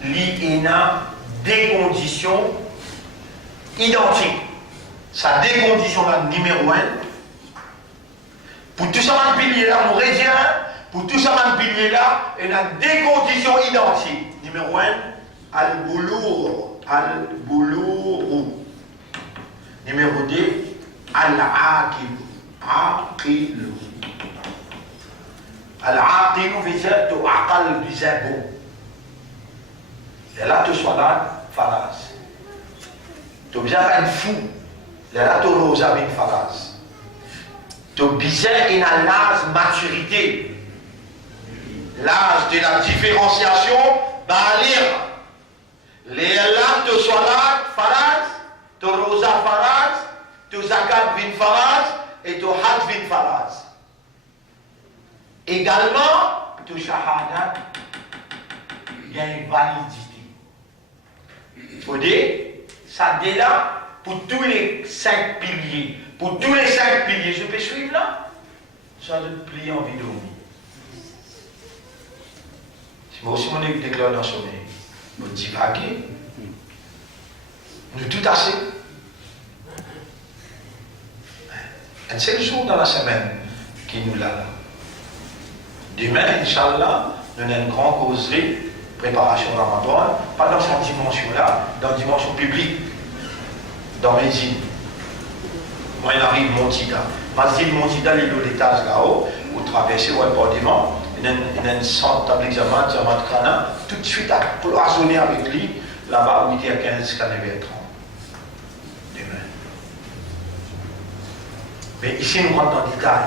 il y a des conditions identiques. Ça des conditions là, numéro 1. Pour tout ça va nous pilier là, mon rédien, pour tout ça va nous pilier là, il y a des conditions identiques. Numéro 1, al-boulourou. Numéro 2, al-aqil. Aqil. Al-aqil veut dire tu aqal bizarre. Et là, tu sois là, faraz. Tu bizarre un fou. Et là, tu rosa bin faraz. Tu bizarre in l'âge maturité. L'âge de la différenciation, balir. Les là, tu sois là, faraz. Tu rosa faraz. Tu zakat bin faraz. Et tu had bin faraz. Également, tu shahadat, il y a une validité. Il faut dire, ça dit là, pour tous les 5 piliers. Pour tous les 5 piliers, je peux suivre là? Ça doit plier en vidéo. Si moi aussi, mon déclare dans son nez, vous divaguez, nous tout assez. Un seul jour dans la semaine qui nous l'a là. Demain, Inch'Allah, nous avons une grande causerie, préparation Ramadan, pas dans cette dimension-là, dans la dimension publique, dans Médine. Moi, il arrive Montida. Masjid Montida, il est à l'étage là-haut, vous traversez, vous allez devant, il y a un centre d'examen, diamant de Cana, tout de suite à cloisonner avec lui, là-bas, 8h15 jusqu'à 9h30. Demain. Mais ici, nous rentrons dans le détail.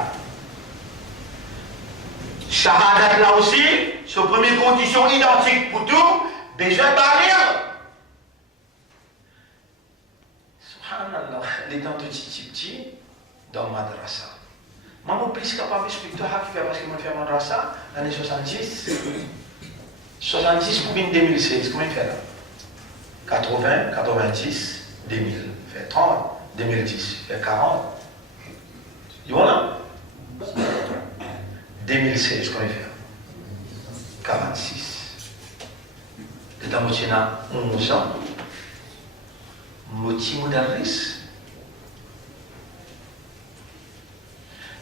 Shahadat là aussi, sur première condition identique pour tout, besoin de barrière. Subhanallah, les temps de petit dans le madrasa. Moi, mon plus capable d'expliquer qui fait parce que moi je fais madrasa, l'année 70. 70 pour 2016, combien il fait là? 80, 90, 2000, fait 30, 2010, fait 40. Et voilà. 2016, comment il fait? 46. Et dans mon 11 ans, mon petit Moudaris.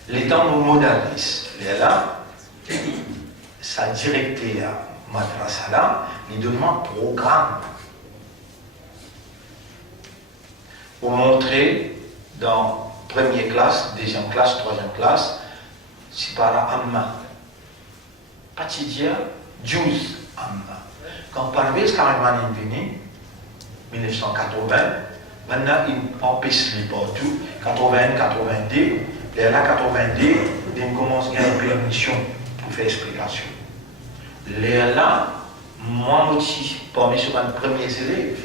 l'état modaliste. Là, sa directeur madrasa là, il donne un programme pour montrer dans première classe, deuxième classe, troisième classe, c'est par Amma. Patidia, Juz Amma. Quand Parvez Karaman est venu, 1980, maintenant il empêche les partout, 81, 82, et là 82, il commence à gagner permission pour faire explication. Les là, moi aussi, parmi mes premiers élèves,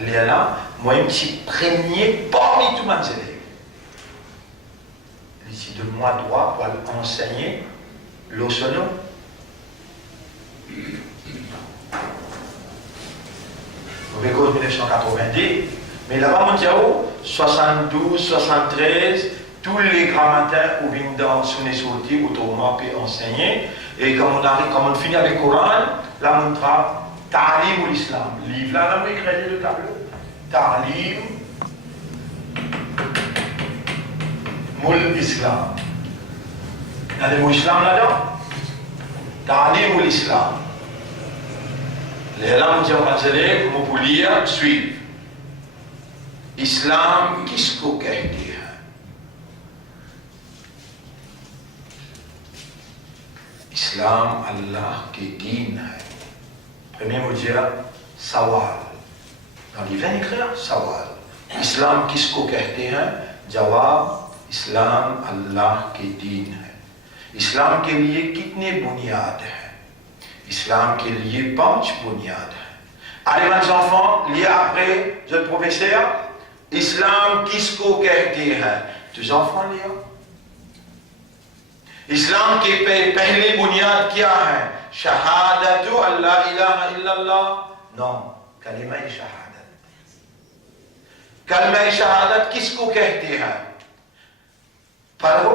les là, moi un petit premier parmi tous mes élèves. Ici, de moi droit pour enseigner l'osono. Avec 1982, mais là-bas, mon diao, 72, 73, tous les grammateurs ou viennent dans son sorti autrement puis enseigner. Et quand on finit avec le Coran, là on travaille Ta'lim ou l'Islam. Livre là, on écrit le tableau. Ta'lim ou l'Islam. Il y a des mots Islam là-dedans. Ta'lim ou l'Islam. Les langues qui ont passé, comme vous lire, suivent. Islam, qu'est-ce qu'on dit? Islam, Allah, qui dit. Premier mot dire, Sawal. Dans les 20 écrits, Sawal. Islam, qu'est-ce qu'on dit? Jawab, Islam, Allah, qui dit. Islam, qui est lié, kitne bunyad. Islam, qui est lié, panch bunyad. Allez, mes enfants, liés après, je professeur. Islam, qu'est-ce qu'on dit? Tous enfants, liés. Islam के पहले बुनियाद क्या है? शहादतु अल्ला इलाहा इल्लल्लाह. Non, कलिमा शहादत. कलिमा शहादत किसको कहते हैं? पढ़ो.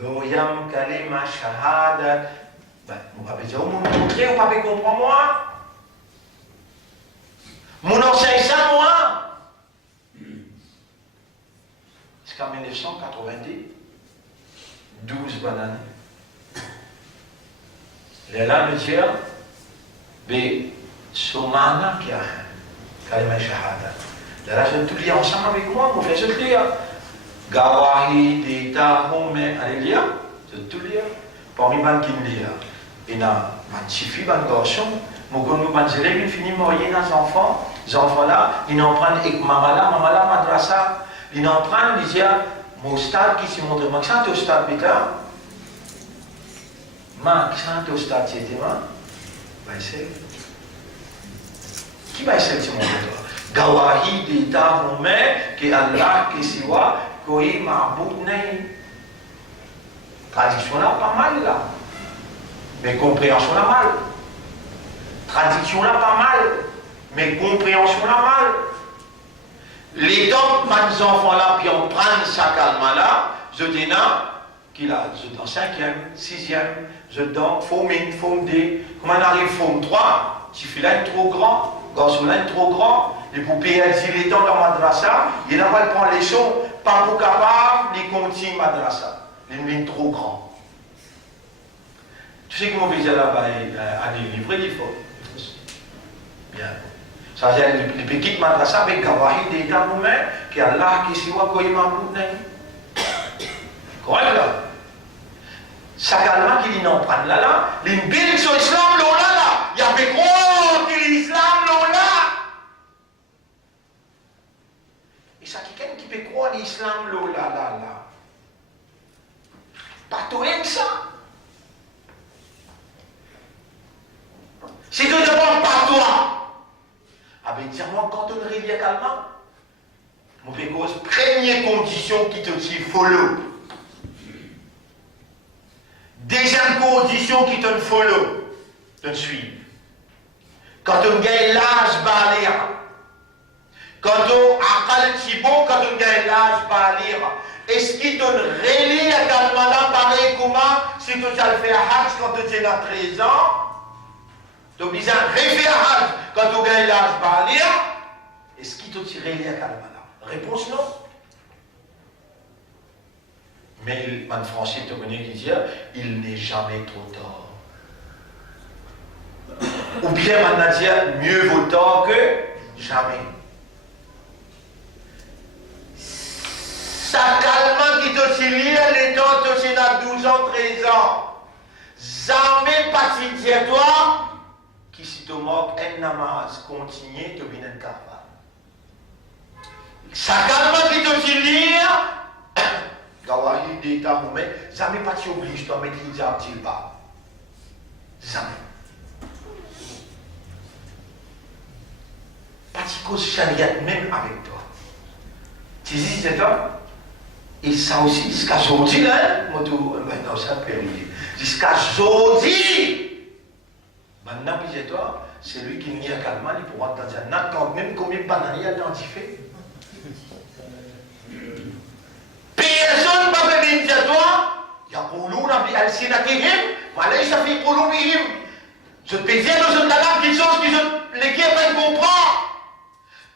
Doyam kalima shahadat. Vous pouvez dire, vous me montrez, vous pouvez comprendre moi? Mon enseigne ça moi? C'est qu'en 1990, 12 bananes. Les là me dire, mais Soumana qui a Kalima Shahada. Là, je tout lire ensemble avec moi, vous faites ce lire. Gawahi, Dita, Home, allez lire, je tout lire. Parmi les gens qui lire, il y a un petit fille, un garçon, mon élève, il finit de mourir dans les enfants. Les enfants là, ils en prennent avec maman là, madrasa. Ils en prennent, ils disent, mon stade qui s'est montré, moi, qui est au stade, Peter? Moi, qui est au stade, c'était moi? Bah, c'est. Qui va essayer de se montrer toi? Gawahi, Dita, Home, qui Allah, qui siwa, Koi, Ma'boud, Nei. Traduction là, pas mal là. Mais compréhension là, mal. Traduction là, pas mal. Mais compréhension là, mal. Les temps que enfants là, puis on prend sa calme là, je dis non, qu'il a, je dans 5e, 6e, je donne forme 1, forme 2, comment on arrive forme 3, tu fais là trop grand, garçon là trop grand, les poupées elles disent les temps dans madrasa, il n'a pas de prendre les sons, pas pour capable, les continuent madrasa, les lignes trop grands. Tu sais comment on fait là-bas à des livres, il faut. Bien. Ça veut dire les petites madrasa avec Gawahi des Tamoumé, qui est Allah qui s'y voit quoi il m'a boudé. Correct là? Sakalement qu'il n'en prenne là, les billes sur l'islam là, il y avait gros que l'islam là. Et ça quelqu'un qui peut croire l'islam là. Pas tout rien que ça. Si tu ne demandes pas toi, avec dire-moi quand on réveille calmement, mon cause, première condition qui te dit follow. Deuxième condition qui te follow, te suivre. Quand on gagne l'âge balir, quand on akal tibo, quand on gagne l'âge balir, est-ce qu'il te relie à calmement pareil comment si tu as fait hajj quand tu es à 13 ans? Tu obligé à refaire quand tu gagnes l'âge balir, est-ce qu'il te tire les à calmala? Réponse non. Mais en français, tu connais qui dit, il n'est jamais trop tard. Ou bien maintenant dire, mieux vaut tard que jamais. Ça calme qui te lire les temps, tu as 12 ans, 13 ans. Jamais pas si dire toi, qui si te moque, un namaz, continue, tu viens de capable. Ça calme qui te lire, Gawahi d'état, mais jamais pas tu obliges toi, mais tu dis à pas. Jamais. Pas de cause chariat même avec toi. Tu dis, c'est toi? Et ça aussi, jusqu'à aujourd'hui, là, maintenant, ça peut arriver. Jusqu'à aujourd'hui, maintenant, puis toi, c'est lui qui nie à Calman, il pourra te dire, quand même combien de bananes il y a dans fait. Personne ne va venir dire toi, il y a pour nous, il y a le Sénat qui est, voilà, ça fait pour nous, je te dis, nous sommes là, quelque chose que l'équipe va comprendre.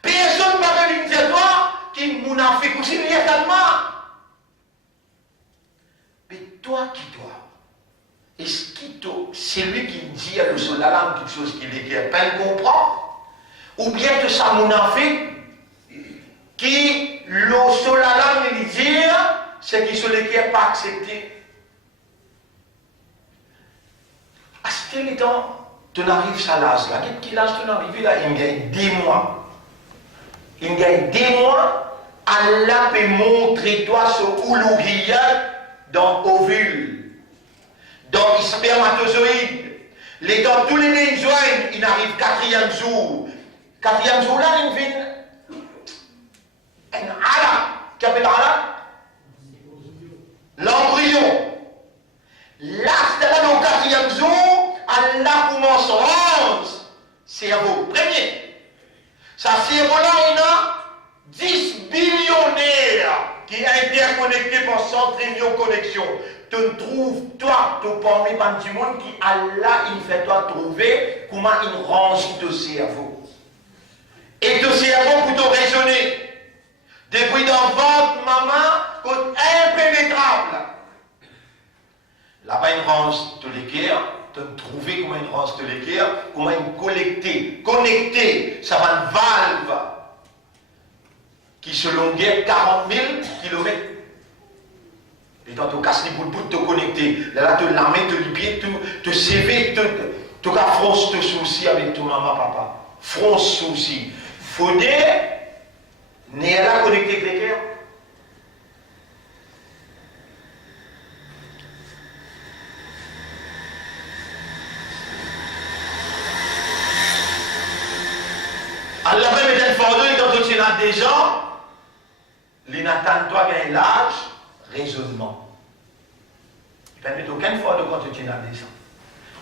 Personne ne va venir dire toi, qui m'a fait coucher, il y a Calman. Mais toi qui dois, est-ce que c'est lui qui dit à le soldat quelque chose qu'il est peine comprend, ou bien que ça m'en a fait, qui le soldat lui dit, c'est qu'il n'est pas accepté. À ce temps, tu n'arrives à l'âge là, qu'est-ce qu'il a, tu n'arrives là, il gagne 10 mois. Il gagne 10 mois, Allah peut montrer toi ce oulouhiyat dans ovule, dans spermatozoïde. Les temps, tous les nez joignent, il arrive 4e jour. 4e jour là, il vient un ala, qui appelle ala l'embryon. Là, c'est là, au 4e jour, Allah commence à rendre cerveau premier. Sa cerveau-là, il a 10 billionnaires qui est interconnecté par 100 trillions de connexions. Tu trouves, toi, tu parmi du monde qui, Allah, il fait toi trouver comment il range ton cerveau. Et ton cerveau pour te raisonner. Depuis dans votre maman, c'est impénétrable. Là-bas, il range tous les cœurs. Tu trouves comment il range tous les cœurs, comment il connecté, ça va une valve qui se longuait 40 000 km. Et quand tu casses les bouts de bout, tu connecté. Là, tu la main, tu le pied, tu CV, tu fronces tes soucis avec ton maman, papa. Fronce soucis. Faudrait, n'est là connecté avec les cœurs. Allah même est informé quand tu as des gens, ils n'attendent pas qu'un l'âge, raisonnement. Il ne permet aucune fois de quand tu as des gens.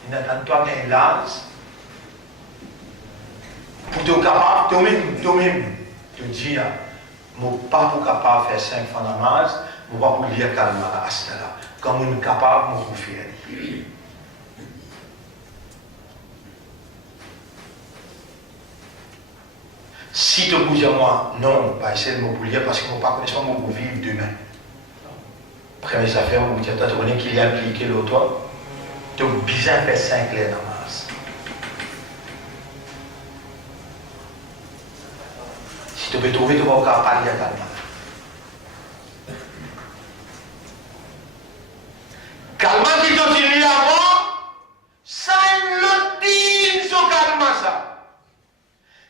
Ils n'attendent pas qu'un l'âge, pour te capable, toi-même, te dire, je ne suis pas capable de faire 5 fois namaz, je ne suis pas pour lire calma à ce là. Comme je suis capable, je peux faire. Si tu bouges à moi, non, pas essayer de me bouger parce que je ne connais pas comment vivre demain. Après mes affaires, je me dis, tu connais qu'il y a impliqué l'autre, tu as besoin de faire 5 clés dans la masse. Si tu peux trouver, tu vas encore parler à ta main. Calma qui continue avant, ça le dit sur calma ça.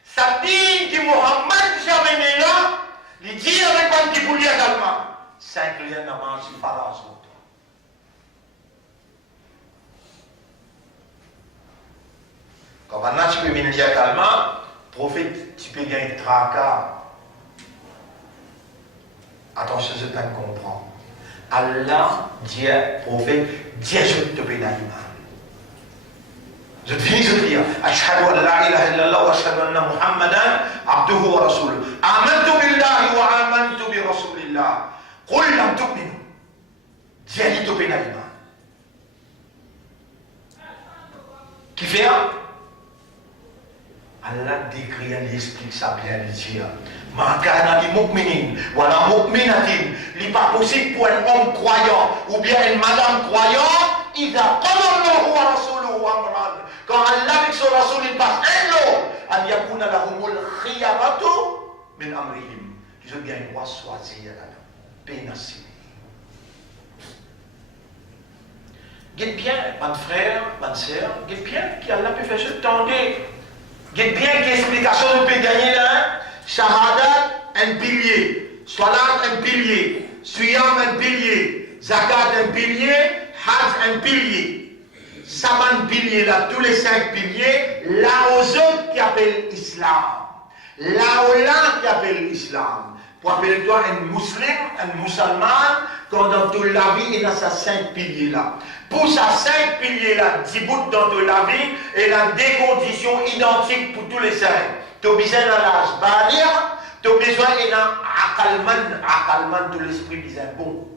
Ça dit que Mohammed jamais là, il dit avec un petit poulet également. 5 liens n'a pas sur Faraz. Quand maintenant tu peux venir également, prophète, tu peux gagner tracas. Attention, je t'en comprends. Allah dit, prophète, dis je te pénalise. Je te finis de dire, Ashhadu an la ilaha illallah wa ashhadu anna Muhammadan abduhu wa rasuluh. Amantu billahi wa amantu bi rasulillah. Qul lam tu'minu. Dis-lui te pénalise. Qui fait? Allah décrit, il explique ça bien, il dit Makana li mu'minin, wala mu'minatin, il n'est pas possible pour un homme croyant ou bien une madame croyante, il a qadallahu wa rasuluhu amran. Quand Allah avec son rasoul, il passe un lot, an yakuna lahumul khiyaratu min amrihim. Ils ont bien le droit de choisir la pénacée. Guette bien, mon frère, ma soeur, guette bien qu'Allah peut faire ce temps. Guette bien qu'explication de peut gagner là. Shahadat, un pilier. Salat, un pilier. Suyam, un pilier. Zakat, un pilier. Hajj, un pilier. Ça un pilier là, tous les 5 piliers, là aux autres qui appellent l'islam. Là aux là qui appellent l'islam. Pour appeler toi un musulman, un musulman, quand dans toute la vie, il a ces 5 piliers là. Pour ces 5 piliers là, 10 bouts dans toute la vie, il a des conditions identiques pour tous les 5. Tu as besoin d'un âge balir, tu as besoin d'un akalman de l'esprit des bon.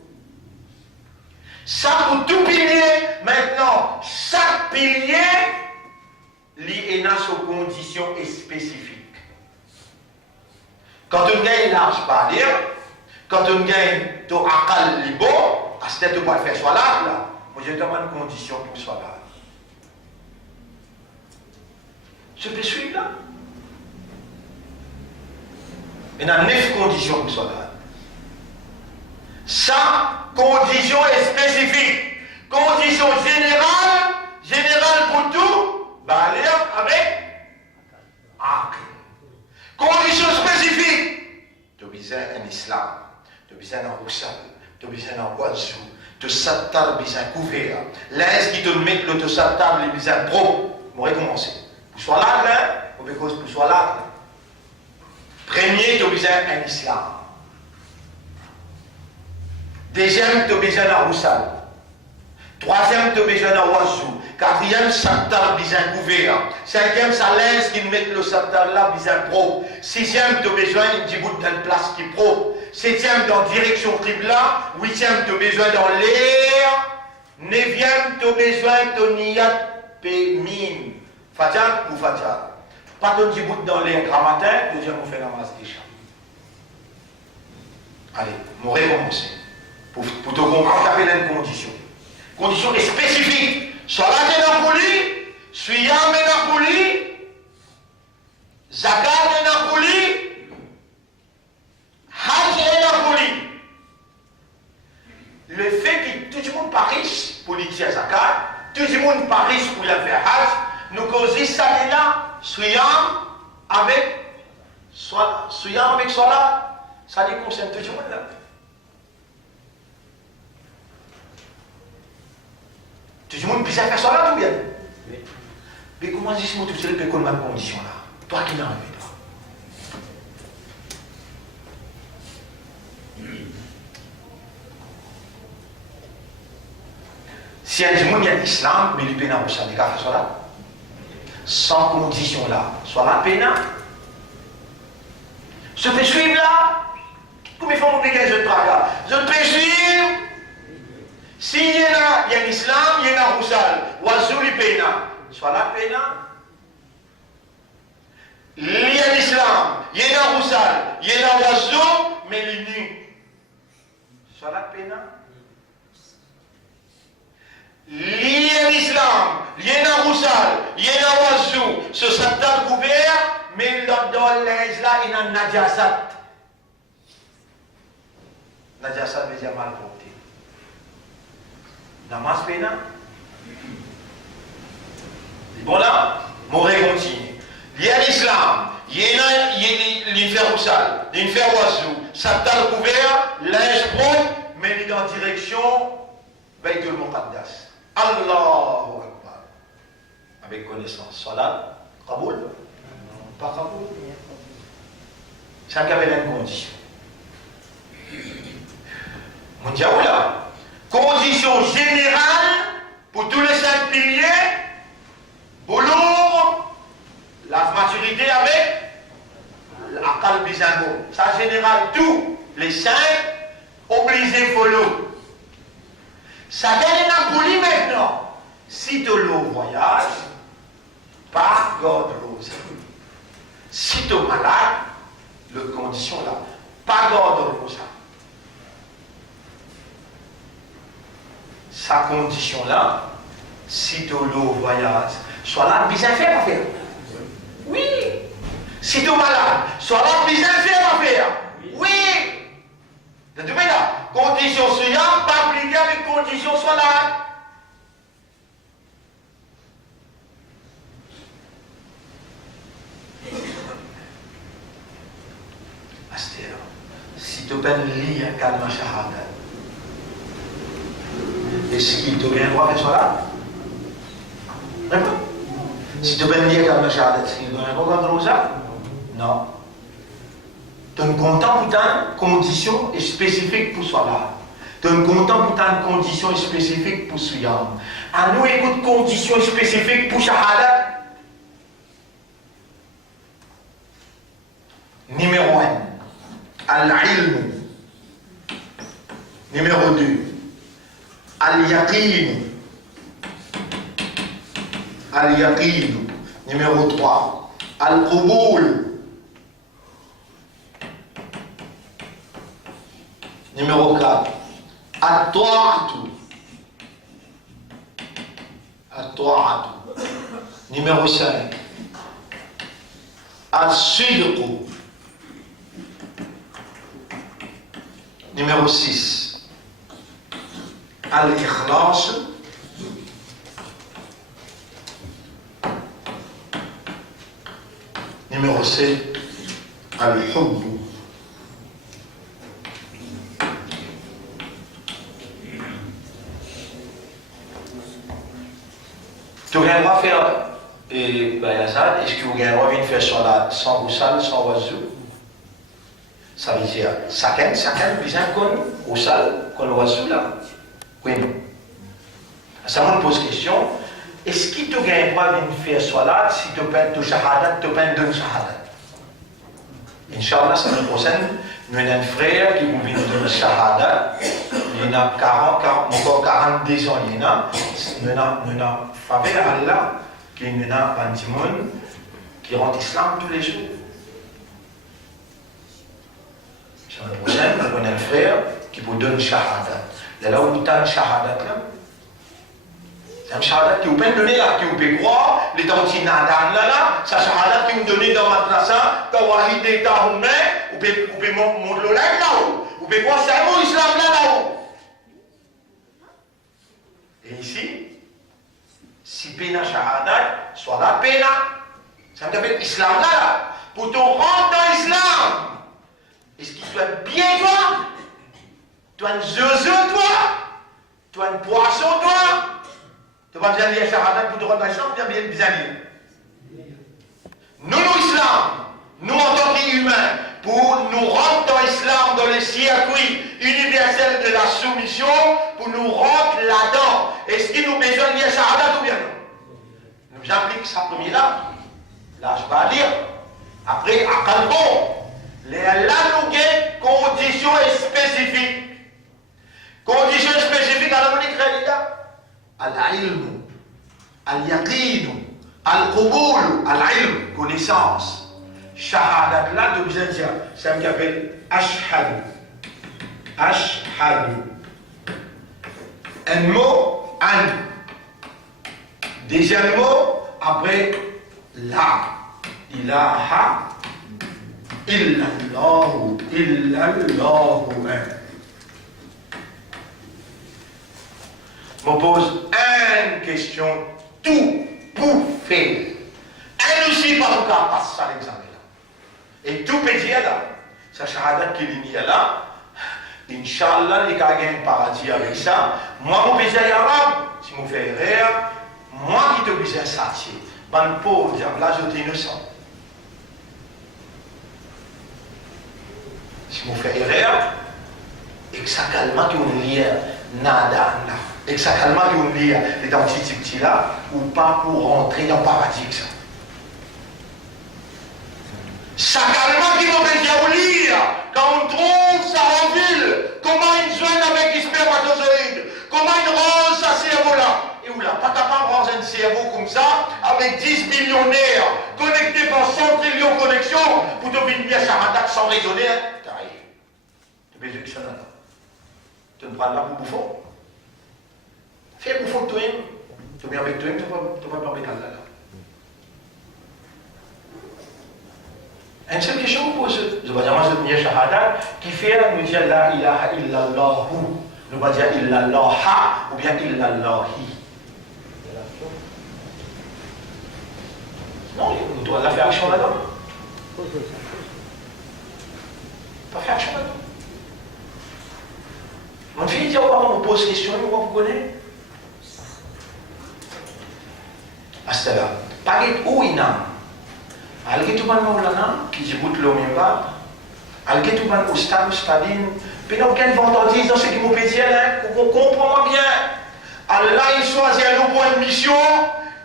Ça pour tout pilier, maintenant, chaque pilier, il a ses conditions spécifiques. Quand on gagne l'âge balir, quand on gagne ton akal libo, à ce tu peux faire soit là. Moi, je demande une condition pour soit là. Je peux suivre là. Il y a 9 conditions pour soit là. Ça, condition est spécifique. Condition générale pour tout, balir avec akal. Condition spécifique. Tu as besoin d'un islam, tu as besoin d'un roussal, tu as besoin d'un wazou, tu as sattar besoin couvert. L'est qui te met le te sattar les besoin pro. On va recommencer. Pour soit là, on va cause pour soit là. Premier, tu as besoin d'un islam. Deuxième, tu as besoin d'un roussal. Troisième, tu as besoin d'un wazou. Quatrième, sattar besoin couvert. Cinquième, ça laisse qu'il mette le sattar là, besoin pro. Sixième, tu as besoin d'une place qui pro. Septième, dans direction Qibla. Huitième, tu as besoin dans l'air. Neuvième, tu as besoin de niyat pémine. Fajr ou fajr. Pas de djibout dans l'air grand matin, tu dis on fait la masse déjà. Allez, on va recommencer. Pour te comprendre, tu appelles une condition. Condition est spécifique. Salat est Napoli, Suyam est Napoli, Zakat est Napoli, Hajj est Napoli. Le fait que tout le monde pas riche pour lui dire Zakat, tout le monde pas riche pour lui faire Hajj, nous causons ça là, Suyam avec Salat, ça les concerne tout le monde là. Tout le monde peut faire ça là, tout bien. Mais comment dis-moi tout seul peut ma condition là? Toi qui n'as rien, toi. Si un monde y a l'islam, mais il peut pas faire ça là. Sans condition là. Soit la peine. Je peux suivre là. Comment il faut mon péquin, je travaille. Je peux suivre. S'il y a l'islam, il y a roussal. Wazou li peina. Soit la peina. Il y a l'islam, il y a roussal, il y a wazou, mais il est nu. Soit la peina. Il y a l'islam, il y a roussal, il y a wazou. Ce sattar couvert, mais dans les là, il y a un najasat. Najasat veut dire mal porté. Namaz pena. Bon là, Moré continue. Il y a l'islam, il y a l'infer roussal, l'infer oiseau, sattar couvert, linge propre, mais il est en direction Baytul Muqaddas. Allahu Akbar. Avec connaissance. Salat, Kaboul? Pas Kaboul. Chaque avait une condition. Mon diable là. Condition générale pour tous les 5 piliers, boulot, la maturité avec l'akal bizango. Ça général tous les 5 obligés follow. Ça gagne un poli maintenant. Si tu le voyage, pas God rose. Si tu es malade, l'autre condition là, pas d'ordre pour ça. Sa condition là, si tu es au voyage, soit là, bien faire à faire. Oui. Si tu es malade, soit là, bien faire à faire. Oui. De tout là, condition suivante, pas appliquer avec condition soit là. Si tu peux lire Kalma Shahada, est-ce qu'il te vient voir faire cela? Si tu peux lire Kalma Shahada, est-ce qu'il te vient voir ça? Non. Tu es content pour ta condition spécifique pour cela. Tu es content pour ta condition spécifique pour Suyam. À nous, écoute, condition spécifique pour Shahada. Numéro 1. Al-ilm. Numéro 2. Al-yaqin. Al-yaqin. Numéro 3. Al-qubul. Numéro 4. At-ta'atu. At-ta'atu. Numéro 5. Al-sidqu. Numéro 6. Al-ikhlas. Numéro 7. Al-hubb. Tu viendras faire est-ce que vous viendrez faire sans roussal, sans oiseau? Ça veut dire, chacun besoin qu'on au sal, qu'on oiseau là. Oui, non. Ça me pose question, est-ce que tu viendras faire salat si tu peins de shahada, tu peins de shahada? Inch'Allah, ça me prochaine, nous avons un frère qui vous vient de shahada, il y a 42 ans, il y a, nous avons faveur à Allah, qui nous a un timon qui rentre l'islam tous les jours. C'est un prochain, on a un frère qui vous donne shahada. Là où tu as une shahada là, c'est un shahada qui vous peut donner là, qui vous peut croire, les dentines là, c'est un shahada qui vous donne dans ma classe, quand vous avez des temps humains, vous pouvez monter le lac là-haut, vous pouvez croire c'est un mot islam là-haut. Et ici, si pena shahada, soit la pena, ça s'appelle islam là, pour te rentrer dans l'islam. Est-ce qu'il soit bien toi? Toi un zozo toi? Toi un poisson toi? Tu vas bien lire shahada pour te rentrer dans l'islam, tu vas bien lire. Nous, l'islam, nous en tant qu'humains, pour nous rentrer dans l'islam, dans les circuits universels de la soumission, pour nous rentrer là-dedans. Est-ce qu'il nous besoin de lire shahada ou bien non? J'applique ça premier là. Là, je vais lire. Après, à Kalbon, là, nous avons conditions spécifiques. Conditions spécifiques à la monnaie crédit. Al-ilm, al-yaqin, al-qubul, al-ilm, connaissance. Shahadat là, de besoin de dire, ça me appelle ashhadu. Ashhadu. Un mot, an. Deuxième mot, après la. Ilaha. Illallahu. Illallahu. Je me pose une question tout pour faire. Un aussi pas tout cas passe ça l'examen là. Et tout peut dire là. Ça shahada qu'il y a là. Inch'Allah, les gars gagnent paradis avec ça. Moi, mon pays arabe, si je me fais rire, moi qui te besoin satisfait. Ban pauvre, là, je suis innocent. Si je me fais rire, et que ça calme qui on lit nada là. Et que ça calme qui on lit les dents petits là, ou pas pour rentrer dans le paradis. Ça calme qui m'ont fait lire. Quand on trouve ça en ville, comment ils joignent avec les spermatozoïdes, comment ils rangent sa cerveau là. Et où là, pas capable de ranger un cerveau comme ça, avec 10 millionnaires, connectés par 100 trillions de connexions. pour te venir Shahadat sans raisonner, t'arrives. Tu besoin que ça là. Tu ne prends pas pour bouffon. Fais bouffon de toi-même. Tu viens avec toi-même, tu ne vas pas parler là. Une seule question pour ce. Je vais dire, moi, je dis Shahadat, qui fait, nous dire la ilaha illallah, nous va dire illallah, ou bien illallahi. Non, nous devons la faire action là-dedans. Pas faire action là-dedans. Mon fils dit, on me pose question, on vous connaît. Astala, pas de où il n'a. Algetuban Maulana, qui dit bout le même pas. Algetuban Ustadine, puis nous avons vendredi dans ce qui vous peut dire, qu'on comprend bien. Allah, il choisit un point de mission.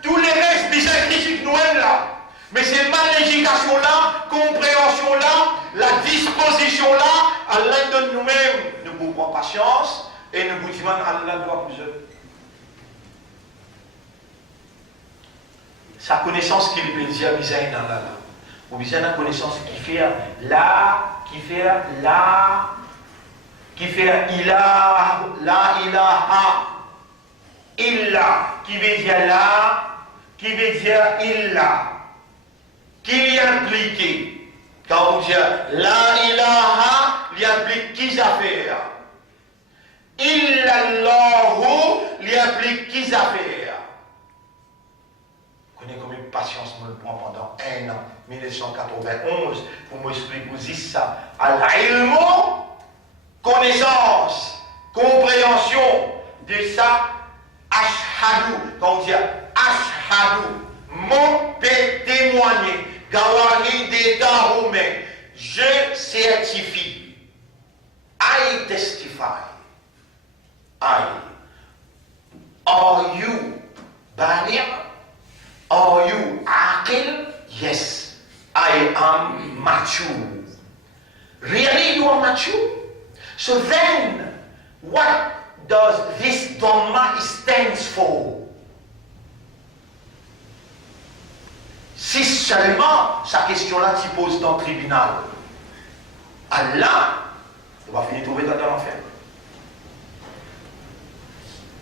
Tous les restes des critiques nous-mêmes là. Mais c'est ma législation là, compréhension là, la disposition là, Allah donne nous-mêmes. Nous vous prend patience et nous vous disons Allah doit vous œuvrer. Sa connaissance qu'il peut dire, bizarre dans là. Ou bizarre la connaissance qui fait là, qui fait là, qui fait ilah, la ilaha, illa, qui veut dire là, qui veut dire illa, qui est impliqué. Quand on dit la ilaha, il implique qui affaire. Illallahu, il implique qui affaire. Vous connaissez combien de patience me le prend pendant un an, 1991, pour m'expliquer vous dites ça. Al-ilmu, connaissance, compréhension de ça, ashhadu, quand on dit ashhadu, mon témoigner, gawari d'état romain, je certifie, I testify, are you baligh? Are you aqil? Yes, I am mature. Really, you are mature? So then, what does this Dhamma stands for? Si seulement sa question-là s'y pose dans le tribunal, Allah, on va finir de trouver dans l'enfer.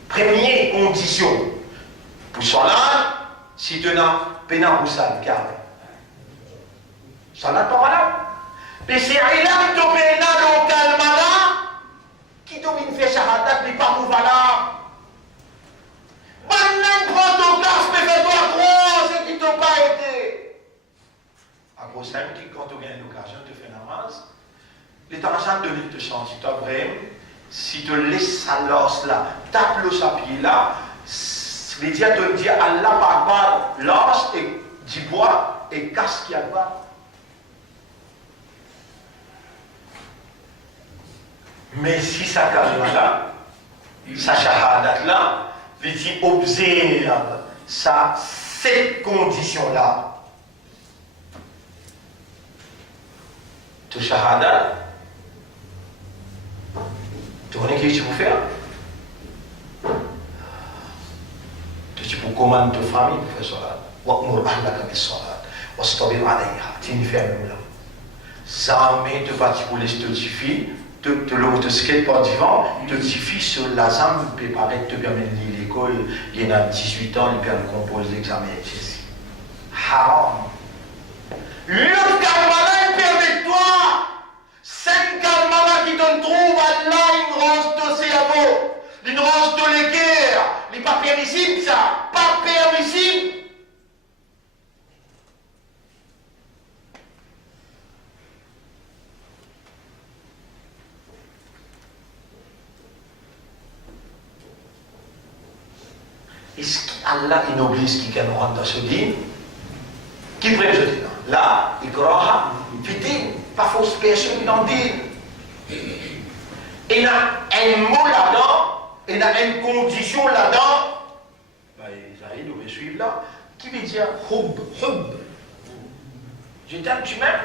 Première condition pour cela, si tu n'as pas pour ça, carré. Ça n'a pas valable. Mais c'est Ilam to pena do kalmana qui domine fait shahadat, mais pas pour valable. Maintenant, prends ton place, mais fais-toi croire ce qui t'a pas été. À cause de ça, quand tu gagnes l'occasion, tu fais namaz. L'état de l'île te sentit, tu as vraiment, si tu laisses sa losse là, tape le sapier là, les dieux te disent Allah par l'os et du bois et casse qui a pas. Mais si ça calme là, sa shahadat là, les dit observe ça, cette condition là. Tu shahadat, tu connais ce que tu peux faire? Tu peux commander ta famille pour faire salat. Wa'mur ahlaka bis salat. Wastabir alayha. Tu ne fais même là. Ça met te parti pour les stéréotypes, te skate pas devant, te suffit sur la zame, peut paraître te permettre de lire l'école, il y en a 18 ans, il peut composer l'examen ici. Haram. Le kalmana permet-toi. 5 kalmana qui te trouvent Allah, une rose de cerveau. Une rose de l'équerre, il n'est pas permissible ça, pas permissible. Est-ce qu'Allah il oblige qui rentre dans ce dîme? Qui prend ce dîme? Là, il croit, il pas fausse personne dans le dîme. Il y a un mot là-dedans. Il y a une condition là-dedans, ils doivent suivre là, qui veut dire hub. Je t'aime, tu m'aimes.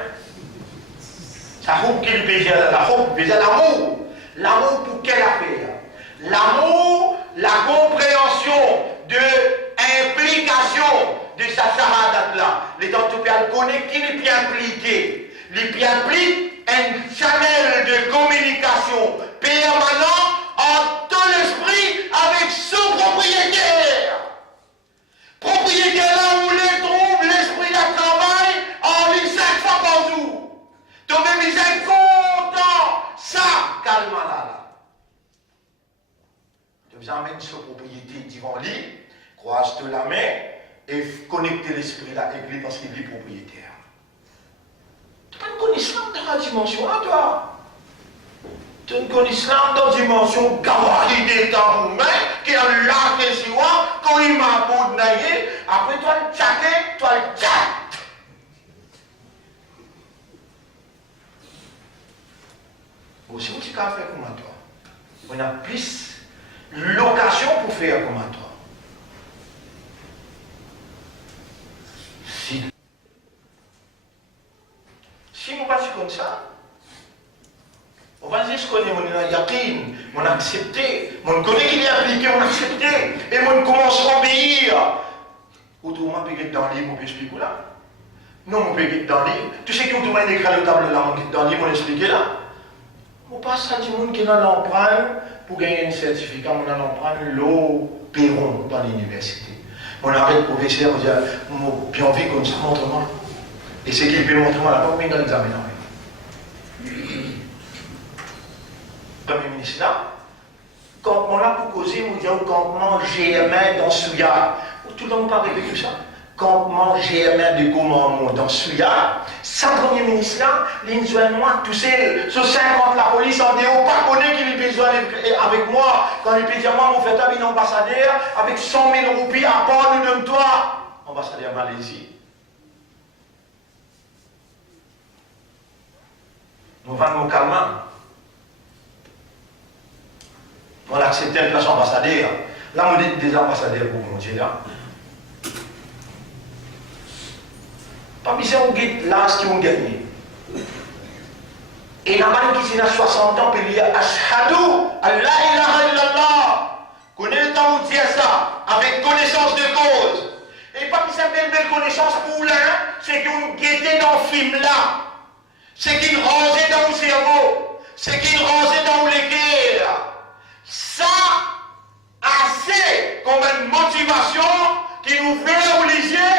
Ça hub qui veut dire la hub, veut dire l'amour. L'amour pour quelle affaire? L'amour, la compréhension de implication de sa shahadat là. Les gens qui connaissent qui n'est plus impliqué. il implique un channel de communication permanent entre ton esprit avec son propriétaire. Propriétaire là où il trouve l'esprit de travail en ligne 5 fois par jour. Donc même ils sont contents. Ça, calme là. Tu vous amènes ce propriété devant lui, croise de la main et connecter l'esprit là avec lui parce qu'il est propriétaire. Tu ne connais l'islam dans la dimension là, toi. Tu ne connais l'islam dans la dimension gawaï d'état roumain, qui est là, qui est si quand il m'a beau naïe, après toi le tchaké, toi le tchak. Aussi, on t'y a fait comme toi. On a plus l'occasion pour faire comme toi. Si on passe comme ça, on va dire ce qu'on est, on yakin, on a accepté, on connaît qu'il est appliqué, on a accepté, et on commence à obéir. Autrement, on peut être dans le livre, on peut expliquer là. Non, on peut être dans le livre. Tu sais qu'on peut écrire le tableau là, on est dans le livre, on explique là. On passe à du monde qui a l'empreinte pour gagner un certificat, on a l'empreinte l'eau Perron dans l'université. On arrête le professeur, on dit, on a bien envie comme ça, montre-moi. Et c'est qu'il peut montrer moi là-bas, mais dans l'examen. Premier ministre là, quand on a pour causer, on dit au campement GM1 dans Souya. Tout le monde parle de ça. Campement GM1 de commandement dans Souya. Ça, premier ministre là, l'Inzouen, moi, tout seul, sur 50, la police en déo, pas connaît qu'il a besoin avec moi. Quand il peut dire, moi, mon fait un ambassadeur, avec 100 000 roupies, à part nous donne-toi. Ambassadeur Malaisie. Nous vendons nos calmants. On a accepté une place ambassadeur. Là, on dit des ambassadeurs pour mon Dieu là. Pas besoin de guide là ce qu'ils ont gagné. Et la man qui a 60 ans, il dit Ashhadu Allah ilaha illallah. Connais le temps où dire ça, avec connaissance de cause. Et pas besoin de belle connaissance pour l'un, c'est qu'on guettait dans le film là. C'est qu'il rangeait dans le cerveau. C'est qu'il rangeait dans les guerres. Ça, assez comme une motivation qui nous fait obliger,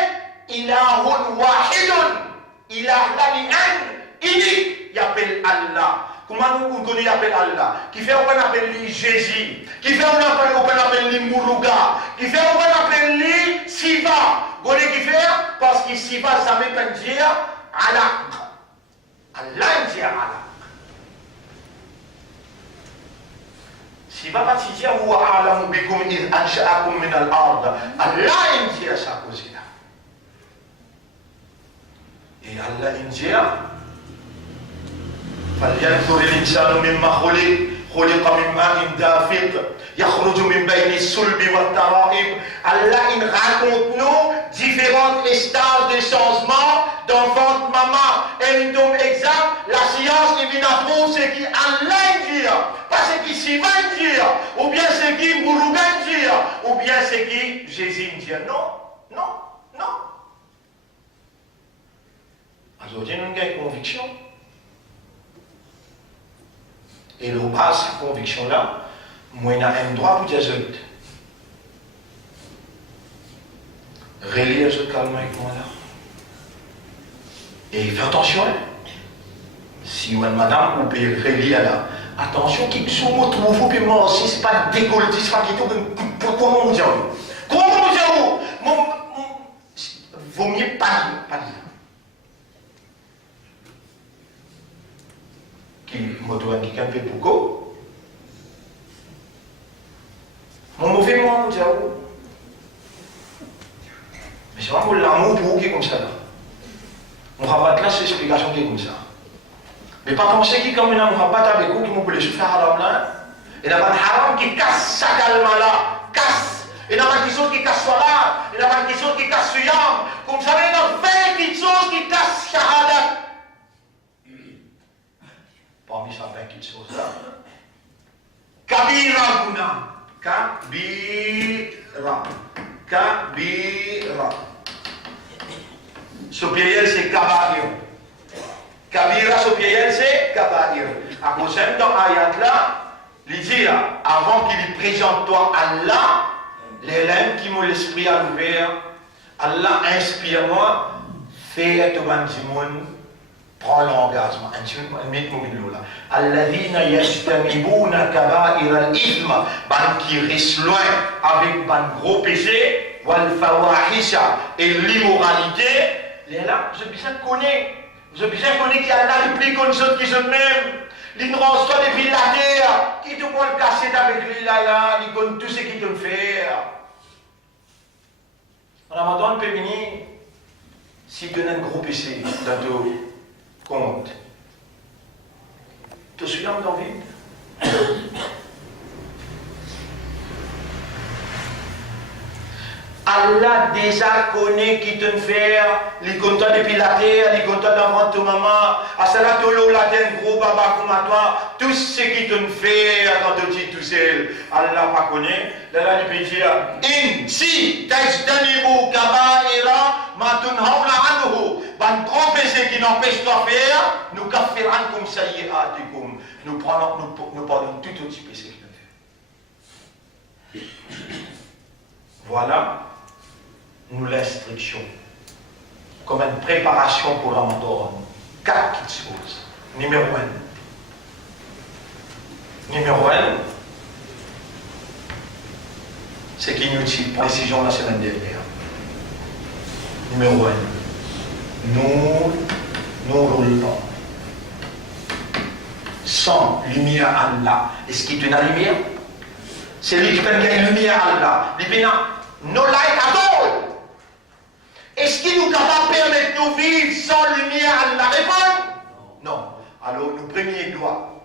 il a un wahidun, il a un unique, il appelle Allah. Comment nous connaissons, il appelle Allah? Qui fait qu'on appelle lui Jésus, qui fait qu'on appelle lui Muruga, qui fait qu'on appelle lui Siva. Vous voyez qui fait? Parce que Siva, ça veut dire Allah. Allah dit Allah. Siva va te dire ou a'lamu bikum iz ansha'akum min al-ard. Allah dit ça cause là. Et Allah dit فلينظر الإنسان مما خلق من ماء دافق يخرج من بين الصلب والترائب. Allah il raconte nous différents stades de changement d'enfant de maman. Et nous donne exemple, la science il vient approuve ce qui Allah dit, pas ce qui Siva dit, ou bien ce qui Muruga dit, ou bien ce qui Jésus dit. Non, non, non. Aujourd'hui, nous avons une conviction. Et le bas, cette conviction-là, moi, il a un droit pour dire ça. Relire ce calme avec moi là. Et faites attention, hein. Si vous madame, vous pouvez relire là. Attention, qui sont vous trouvez, puis moi aussi, c'est pas décolleté, c'est pas qui tout. Comment vous dire? Comment vous dire? Vaut mieux pas dire. Qui motoine qui fait beaucoup. Mon mauvais moi, vous dire. Mais c'est vraiment l'amour pour vous qui est comme ça là. On va pas là, c'est l'explication qui est comme ça. Mais pas penser qu'il comme on va pas avec vous qui m'ont voulu faire haram là. Il n'y a pas de haram qui casse ça calme là. Casse. Il n'y a pas de choses qui casse là. Il n'y a pas de choses qui casse yam. Comme ça, il y a 20 choses qui cassent shahada. Parmi ces 20 choses là. Kabira guna. Kabira. Kabira. Ce pluriel c'est kabair. Kabira sopiel c'est kabair. À cause dans ayat là, il dit avant qu'il présente toi Allah, les lèvres qui m'ont l'esprit à l'ouvert, Allah inspire-moi, fais tout bandimoun, prends l'engagement. Alladhina yajtanibuna kaba'ir al-ithma, ban qui reste loin avec ban gros péché, wal fawahisha et l'immoralité, les là, je besoin connaître. Je besoin connaître qu'il y a là qui plie comme ceux qui se même. L'ignorance soit depuis la terre, qui te peut le casser avec lui là, il connaît tout ce qu'il te fait. Ramadan peut venir si tu as un gros péché dans ton compte. Tu suis dans vide. Allah déjà connaît qui te fait, il compte depuis la terre, il compte devant ta maman, à cela tu l'as un gros baba comme à toi, tout ce qui te fait quand tu dis tout seul, Allah pas connaît, là il peut dire, in si tajtanibu kaba'ira ma tunhauna anhu, ban grand péché qui n'empêche toi faire, nous kaffirankum sayyi'atikum, nous pardonnons tout petit péché qu'il fait. Voilà nous l'instruction, comme une préparation pour Ramadan. 4 choses. Numéro 1, c'est qui nous dit précision la semaine dernière. Numéro 1, nous roulons. Sans lumière Allah. Est-ce qu'il y a une lumière? C'est lui qui fait une lumière Allah. Il dit no light at all. Est-ce qu'il nous capable de permettre de vivre sans lumière à la réponse? Non. Alors, nous premier doigt.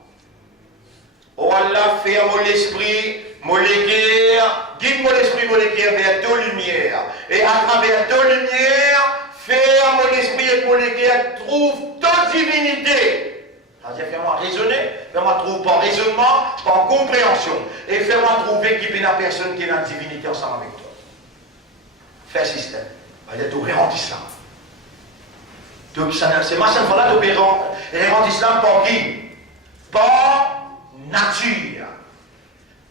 Oh Allah, ferme l'esprit, mon guerre, guide mon esprit, mon guerre vers ta lumière. Et à travers ta lumière, ferme mon esprit et mon guerre, trouve ta divinité. C'est-à-dire, fais-moi raisonner, fais-moi trouver par raisonnement, par compréhension. Et fais-moi trouver qu'il y a une personne qui a une divinité ensemble avec toi. Fais un système. Il y a tout réantissant. C'est ma seule fois là, réantissant par qui? Par nature,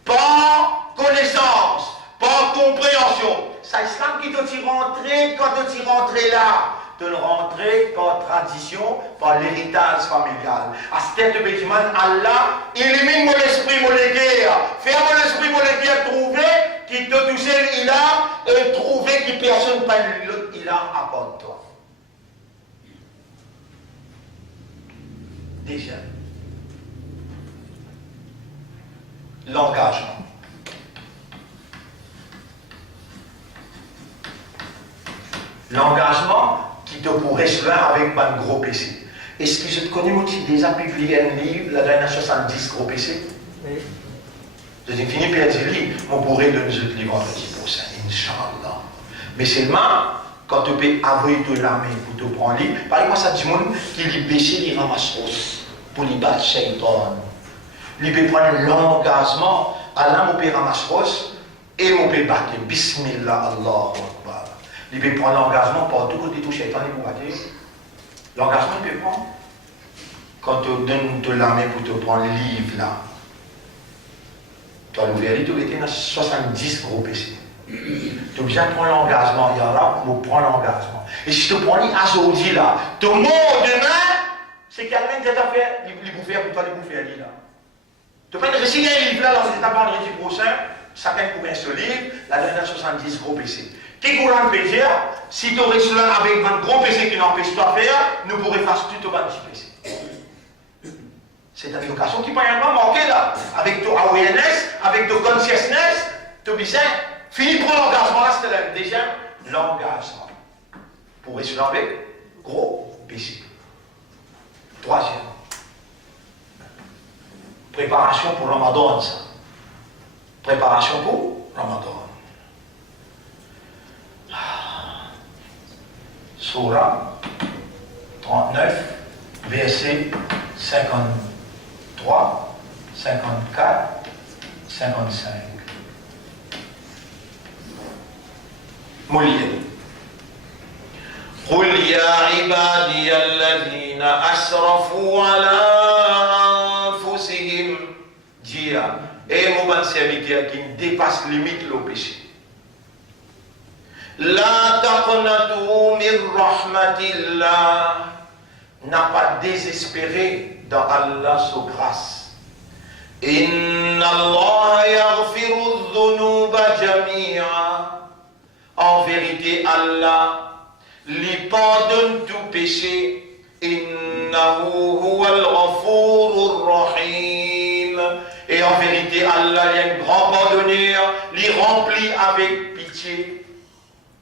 par connaissance, par compréhension. C'est l'islam qui te dit rentrer quand tu es rentré là. De le rentrer par tradition, par l'héritage familial. À cette tête de bâtiment, Allah élimine mon esprit, mon guerre. Faire mon esprit, mon guerre, trouver qui te touche, il a, et trouver qui personne pas l'autre, il a à part de toi. Déjà, l'engagement. L'engagement qui te pourrait se faire avec un gros PC. Est-ce que je te connais, moi, tu as déjà publié un livre, la dernière 70 gros PC? Oui. Je dis, fini par dire livre, on pourrait donner ce livre vendredi prochain, Inch'Allah. Mais seulement, quand tu peux avouer de la main pour te prendre livre, par exemple, ça dit monde qui lui péché, il ramasse pour lui battre Shaitan. Il peut prendre l'engagement, Allah mon peut ramasser et mon peut battre. Bismillah, Allahu Akbar. Il peut prendre l'engagement pour tout côté tout Shaitan, il peut battre. L'engagement, il peut prendre. Quand tu donnes de la main pour te prendre le livre là, tu as l'ouvert, tu étais dans 70 gros péchés. Tu as bien prendre l'engagement, il y a là, pour prendre l'engagement. Et si tu prends aujourd'hui là, ton mot demain, c'est quelqu'un qui t'a fait, il bouffer pour toi, il bouffer là. Tu peux réciter un livre là, dans cet vendredi prochain, chacun couvre ce livre, la dernière 70 gros péchés. Qui courant peut dire, si tu restes là avec un gros péché qui n'empêche pas de faire, nous pourrions faire tout au bas de péché. C'est une éducation qui peut pas manquer là, avec ton awareness, avec ton consciousness, ton bizarre. Fini pour l'engagement, là c'était déjà l'engagement. Pour rester là avec gros péché. Troisième. Préparation pour Ramadan, ça. Préparation pour Ramadan. Surah 39, verset 53, 54, 55. Molière. قل يا عبادي الذين أسرفوا على أنفسهم. Dis, et mon bon serviteur qui dépasse limite le péché. La taqnatu min rahmatillah. N'a pas désespéré dans Allah sa grâce. Inna Allah yaghfiru dhunuba jami'a. En vérité, Allah lui pardonne tout péché. Innahu huwal ghafurur rahim. Et en vérité, Allah est un grand pardonneur, lui remplit avec pitié.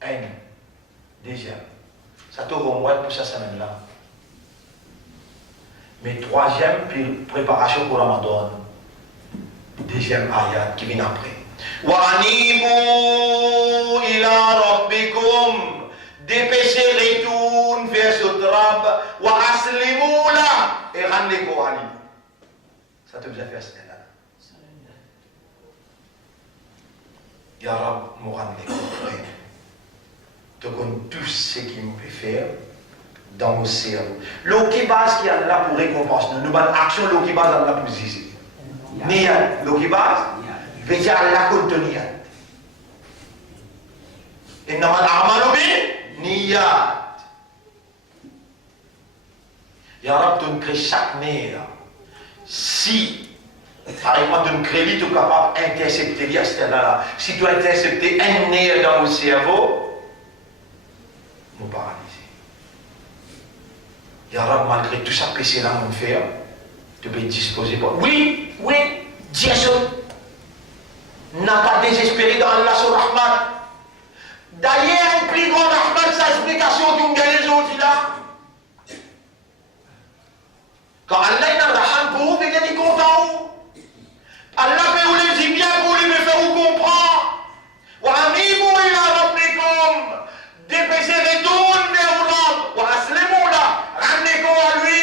Un. Deuxième. Ça te remonte pour cette semaine-là. Mais troisième, préparation pour Ramadan. Deuxième ayat qui vient après. Wa anibu ila rabbikum. Dépêchez, retourne vers ce trab. Wa aslimu la. Et rendez-vous à lui. Ça te faisait faire cela. Ya Rab, nous rendez-vous. Tu connais tout ce qu'il nous peut faire dans nos cerveaux. L'autre base qui est là pour récompense, nous avons action, l'autre base est là pour zizi. Niyat, l'autre base, veut dire la contenir. Et nous avons l'amal niyat. Ya Rab, tu nous crées chaque nerf. Si, par exemple, tu nous crées, tu es capable d'intercepter, là. Si tu as intercepté un nerf dans nos cerveaux, nous paralysés. Ya Rab, malgré tout ça, péché là, mon frère, tu peux disposer pour. Oui, Dieu n'a pas désespéré dans Allah sur Rahman. D'ailleurs, le plus grand Rahman, sa explication d'une gagne aujourd'hui là. Quand Allah est dans Rahman pour vous, il est content. Allah peut vous le dire bien pour lui, mais faire vous comprendre. Wa amibu ila rabbikum. Dépêchez, retourne vers Allah. Wa aslimu la. Rendez-vous à lui.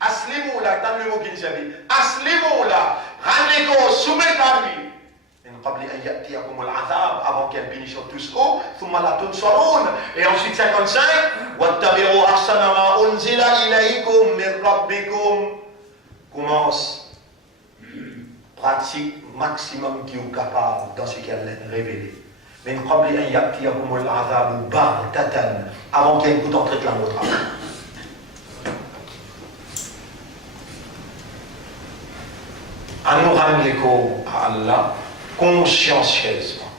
Aslimu la. Dans le mot qui nous a dit. Aslimu la. Rendez-vous, soumettez à lui. Avant qu'elle bénisse tous haut, et ensuite 55, commence, pratique maximum qui est capable dans ce qu'elle a révélé. Mais avant qu'elle écoute entrer de la nôtre. À nous rendre l'écho à Allah consciencieusement.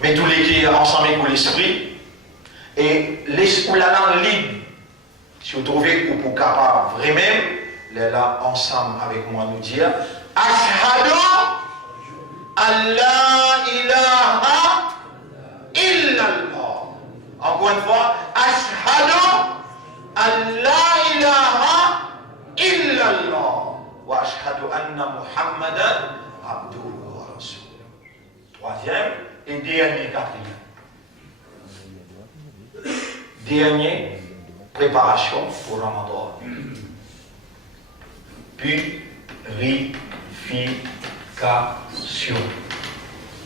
Mais tous les qui ensemble pour l'esprit et l'esprit la langue libre. Si vous trouvez que vous capable vraiment, les là ensemble avec moi nous dire Ashhadu an la ilaha illallah. Encore une fois, Ashhadu an la ilaha illallah. Wa ashhadu anna Muhammadan abduhu wa rasuluh. Troisième et dernier, quatrième. Dernier, préparation pour Ramadan. Purification.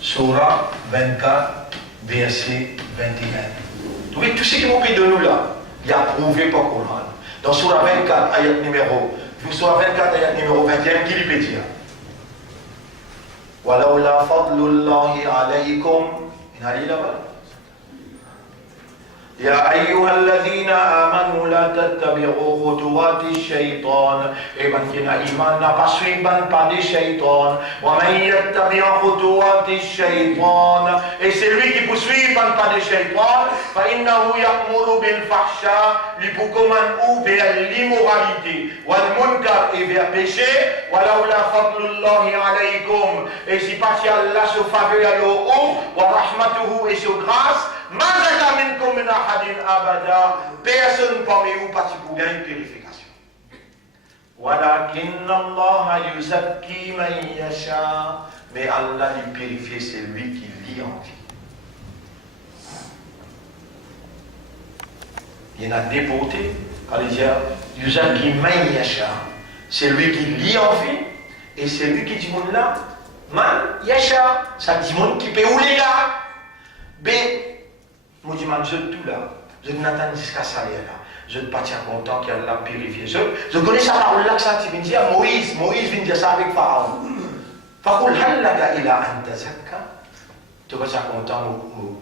Surah 24, verset 21. Vous voyez, tout ce qui vous prie de nous là, il y a prouvé par Coran. Dans Surah 24, ayat numéro 21, qui lui peut dire Walaula fadlullahi alaykum. يا أيها الذين آمنوا لا تتبعوا خطوات الشيطان. من كنا إيماننا بسويبا بعد الشيطان. ومن يتبع خطوات الشيطان. Et celui qui poursuit par le shaitan, فإنه يأمر بالفحشاء, lui recommande vers l'immoralité, والمنكر et vers péché. ولولا فضل الله عليكم. Et si pas si Allah se faveur à l'eau, ورحمته et sa grâce. Personne parmi vous parti pour gagner une purification. Mais Allah lui purifie celui qui vit en vie. Il y en a déporté, quand il dit c'est lui qui lit en vie, et c'est lui qui dit là, man yasha, ça dit qui peut rouler là. B, moi je mange tout là. Je n'attends jusqu'à ça là. Je ne suis pas content qu'elle l'a purifié. Je connais sa parole là que ça tu viens dire Moïse vient dire ça avec Pharaon. Pharaon hal laka ila an tazakka. Tu vas être content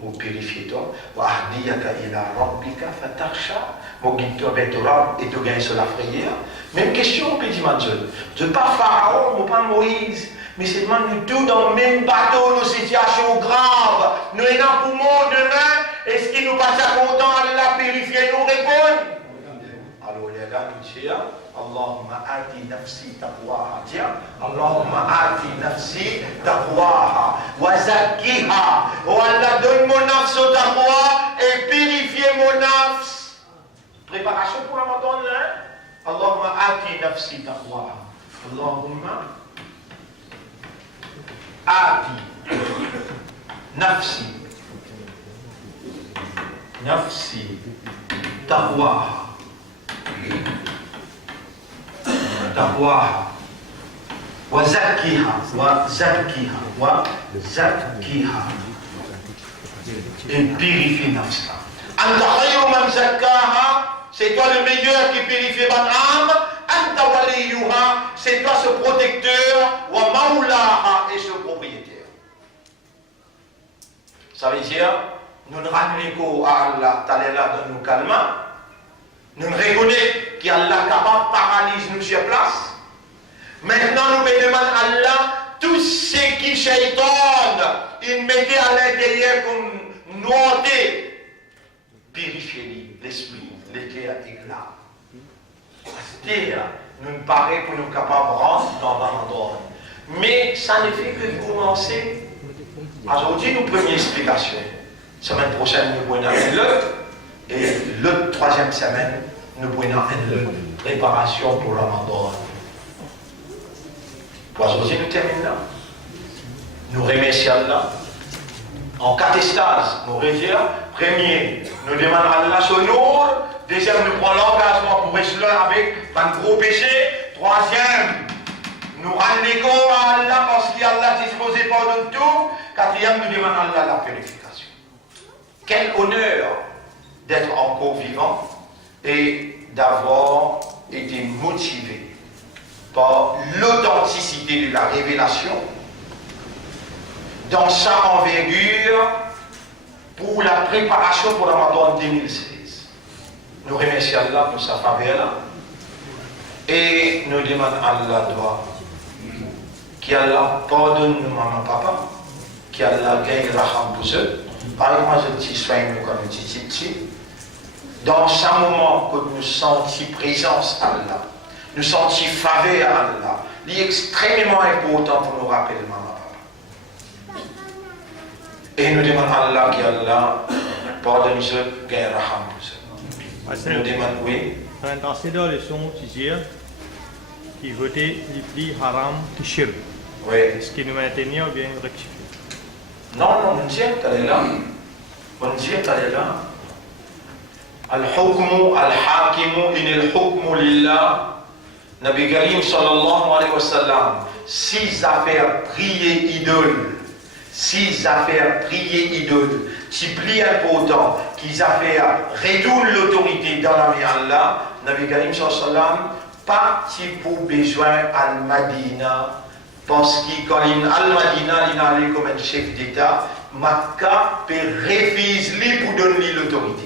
de purifier toi. Wa ahdiyaka ila rabbika fatakhsha. Mon guide toi vers Torah et tu gagnes sur la prière. Même question que dit Dieu. Je ne suis pas Pharaon, je ne pas Moïse. Mais c'est nous tous dans le même bateau, nos situations graves. Nous sommes dans le monde demain. Est-ce qu'il nous passe content à la purifier nous répondre? Alors les gars nous disent Allahumma ati nafsi taqwaha. Tiens, Allahumma ati nafsi taqwaha wa zakkiha. Oh Allah, donne mon nafs au taqwa et purifie mon nafs. Préparation pour Ramadan là. Allahumma ati nafsi taqwaha. Allahumma ati nafsi taqwaha wa zakkiha et purifie nafsa. Anta khayru man zakkaha, c'est toi le meilleur qui purifie mon âme. Anta waliyuha, c'est toi ce protecteur, wa maulaha, et ce propriétaire. Ça veut dire, nous ne ramenons à Allah, Talela dans nos calmes. Nous reconnaissons qu'Allah est capable de paralyser nous sur place. Maintenant, nous demandons à Allah tout ce qui shaitan, il mettait à l'intérieur comme noirté, purifiez l'esprit, les cœurs éclat. C'est-à-dire, nous ne paraît pour nous capables de rentrer dans Ramadan. Mais ça ne fait que commencer. Aujourd'hui, nous première explication. Semaine prochaine, nous prenons l'autre. Et l'autre troisième semaine, nous prenons une préparation pour Ramadan. Aujourd'hui, nous terminons là. Nous remercions Allah. En catastase, nous reviens. Premier, nous demandons à Allah son nom. Deuxième, nous prenons l'engagement pour rester là avec un gros péché. Troisième, nous rendons compte à Allah parce qu'Allah est disposé pardonne tout. Quatrième, nous demandons à Allah la purification. Quel honneur d'être encore vivant et d'avoir été motivé par l'authenticité de la révélation dans sa envergure pour la préparation pour Ramadan 2016. Nous remercions Allah pour sa faveur et nous demandons à Allah qu'Allah pardonne nos maman papa, qu'Allah gagne la raham pour eux. Par exemple, je dis soin nous comme nous dit dans ce moment que nous sentons présence à Allah, nous sentons faveur à Allah, il est extrêmement important pour nous rappeler maman papa. Et nous demandons à Allah qu'Allah pardonne eux, gagne la raham pour eux. Nous demandons oui. Dans ces deux leçons, tu dis qu'il votait les plis haram de shirk. Oui. Est-ce qu'il nous maintenir ou bien rectifier? Non, on dit qu'elle est là. On dit qu'elle est là. Al-hukmu al-hakimu in al-hukmu lillah. Nabi Karim sallallahu alayhi wa sallam. 6 affaires prier idole. 6 affaires prier idole. Si plus important qu'ils affaires retournent l'autorité dans la vie d'Allah. Nabi Karim sallallahu alayhi wa sallam. Parti pour besoin al-Madina. Parce que quand il al-Madina, il est allé comme un chef d'État, Makkah peut refuser pour donner l'autorité.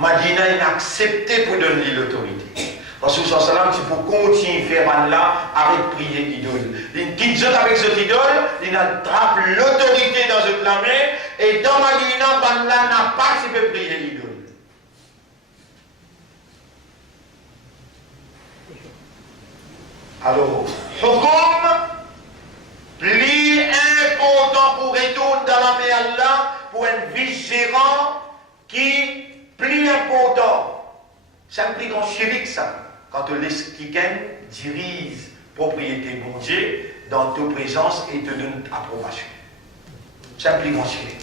Madina, il a accepté pour donner l'autorité. Parce que sallam, tu peux continuer à faire là avec prier idole. Il quitte avec cette idole, il attrape l'autorité dans cette main, et dans Madina, Banla n'a pas si peut prier idole. Alors, hukum, plus important pour retourner dans la main Allah, pour un vice-gérant qui plus important. C'est un plus grand chirik ça. Quand on laisse quelqu'un dirige propriété bon Dieu dans ta présence et te donne approbation. C'est un plus grand chirik.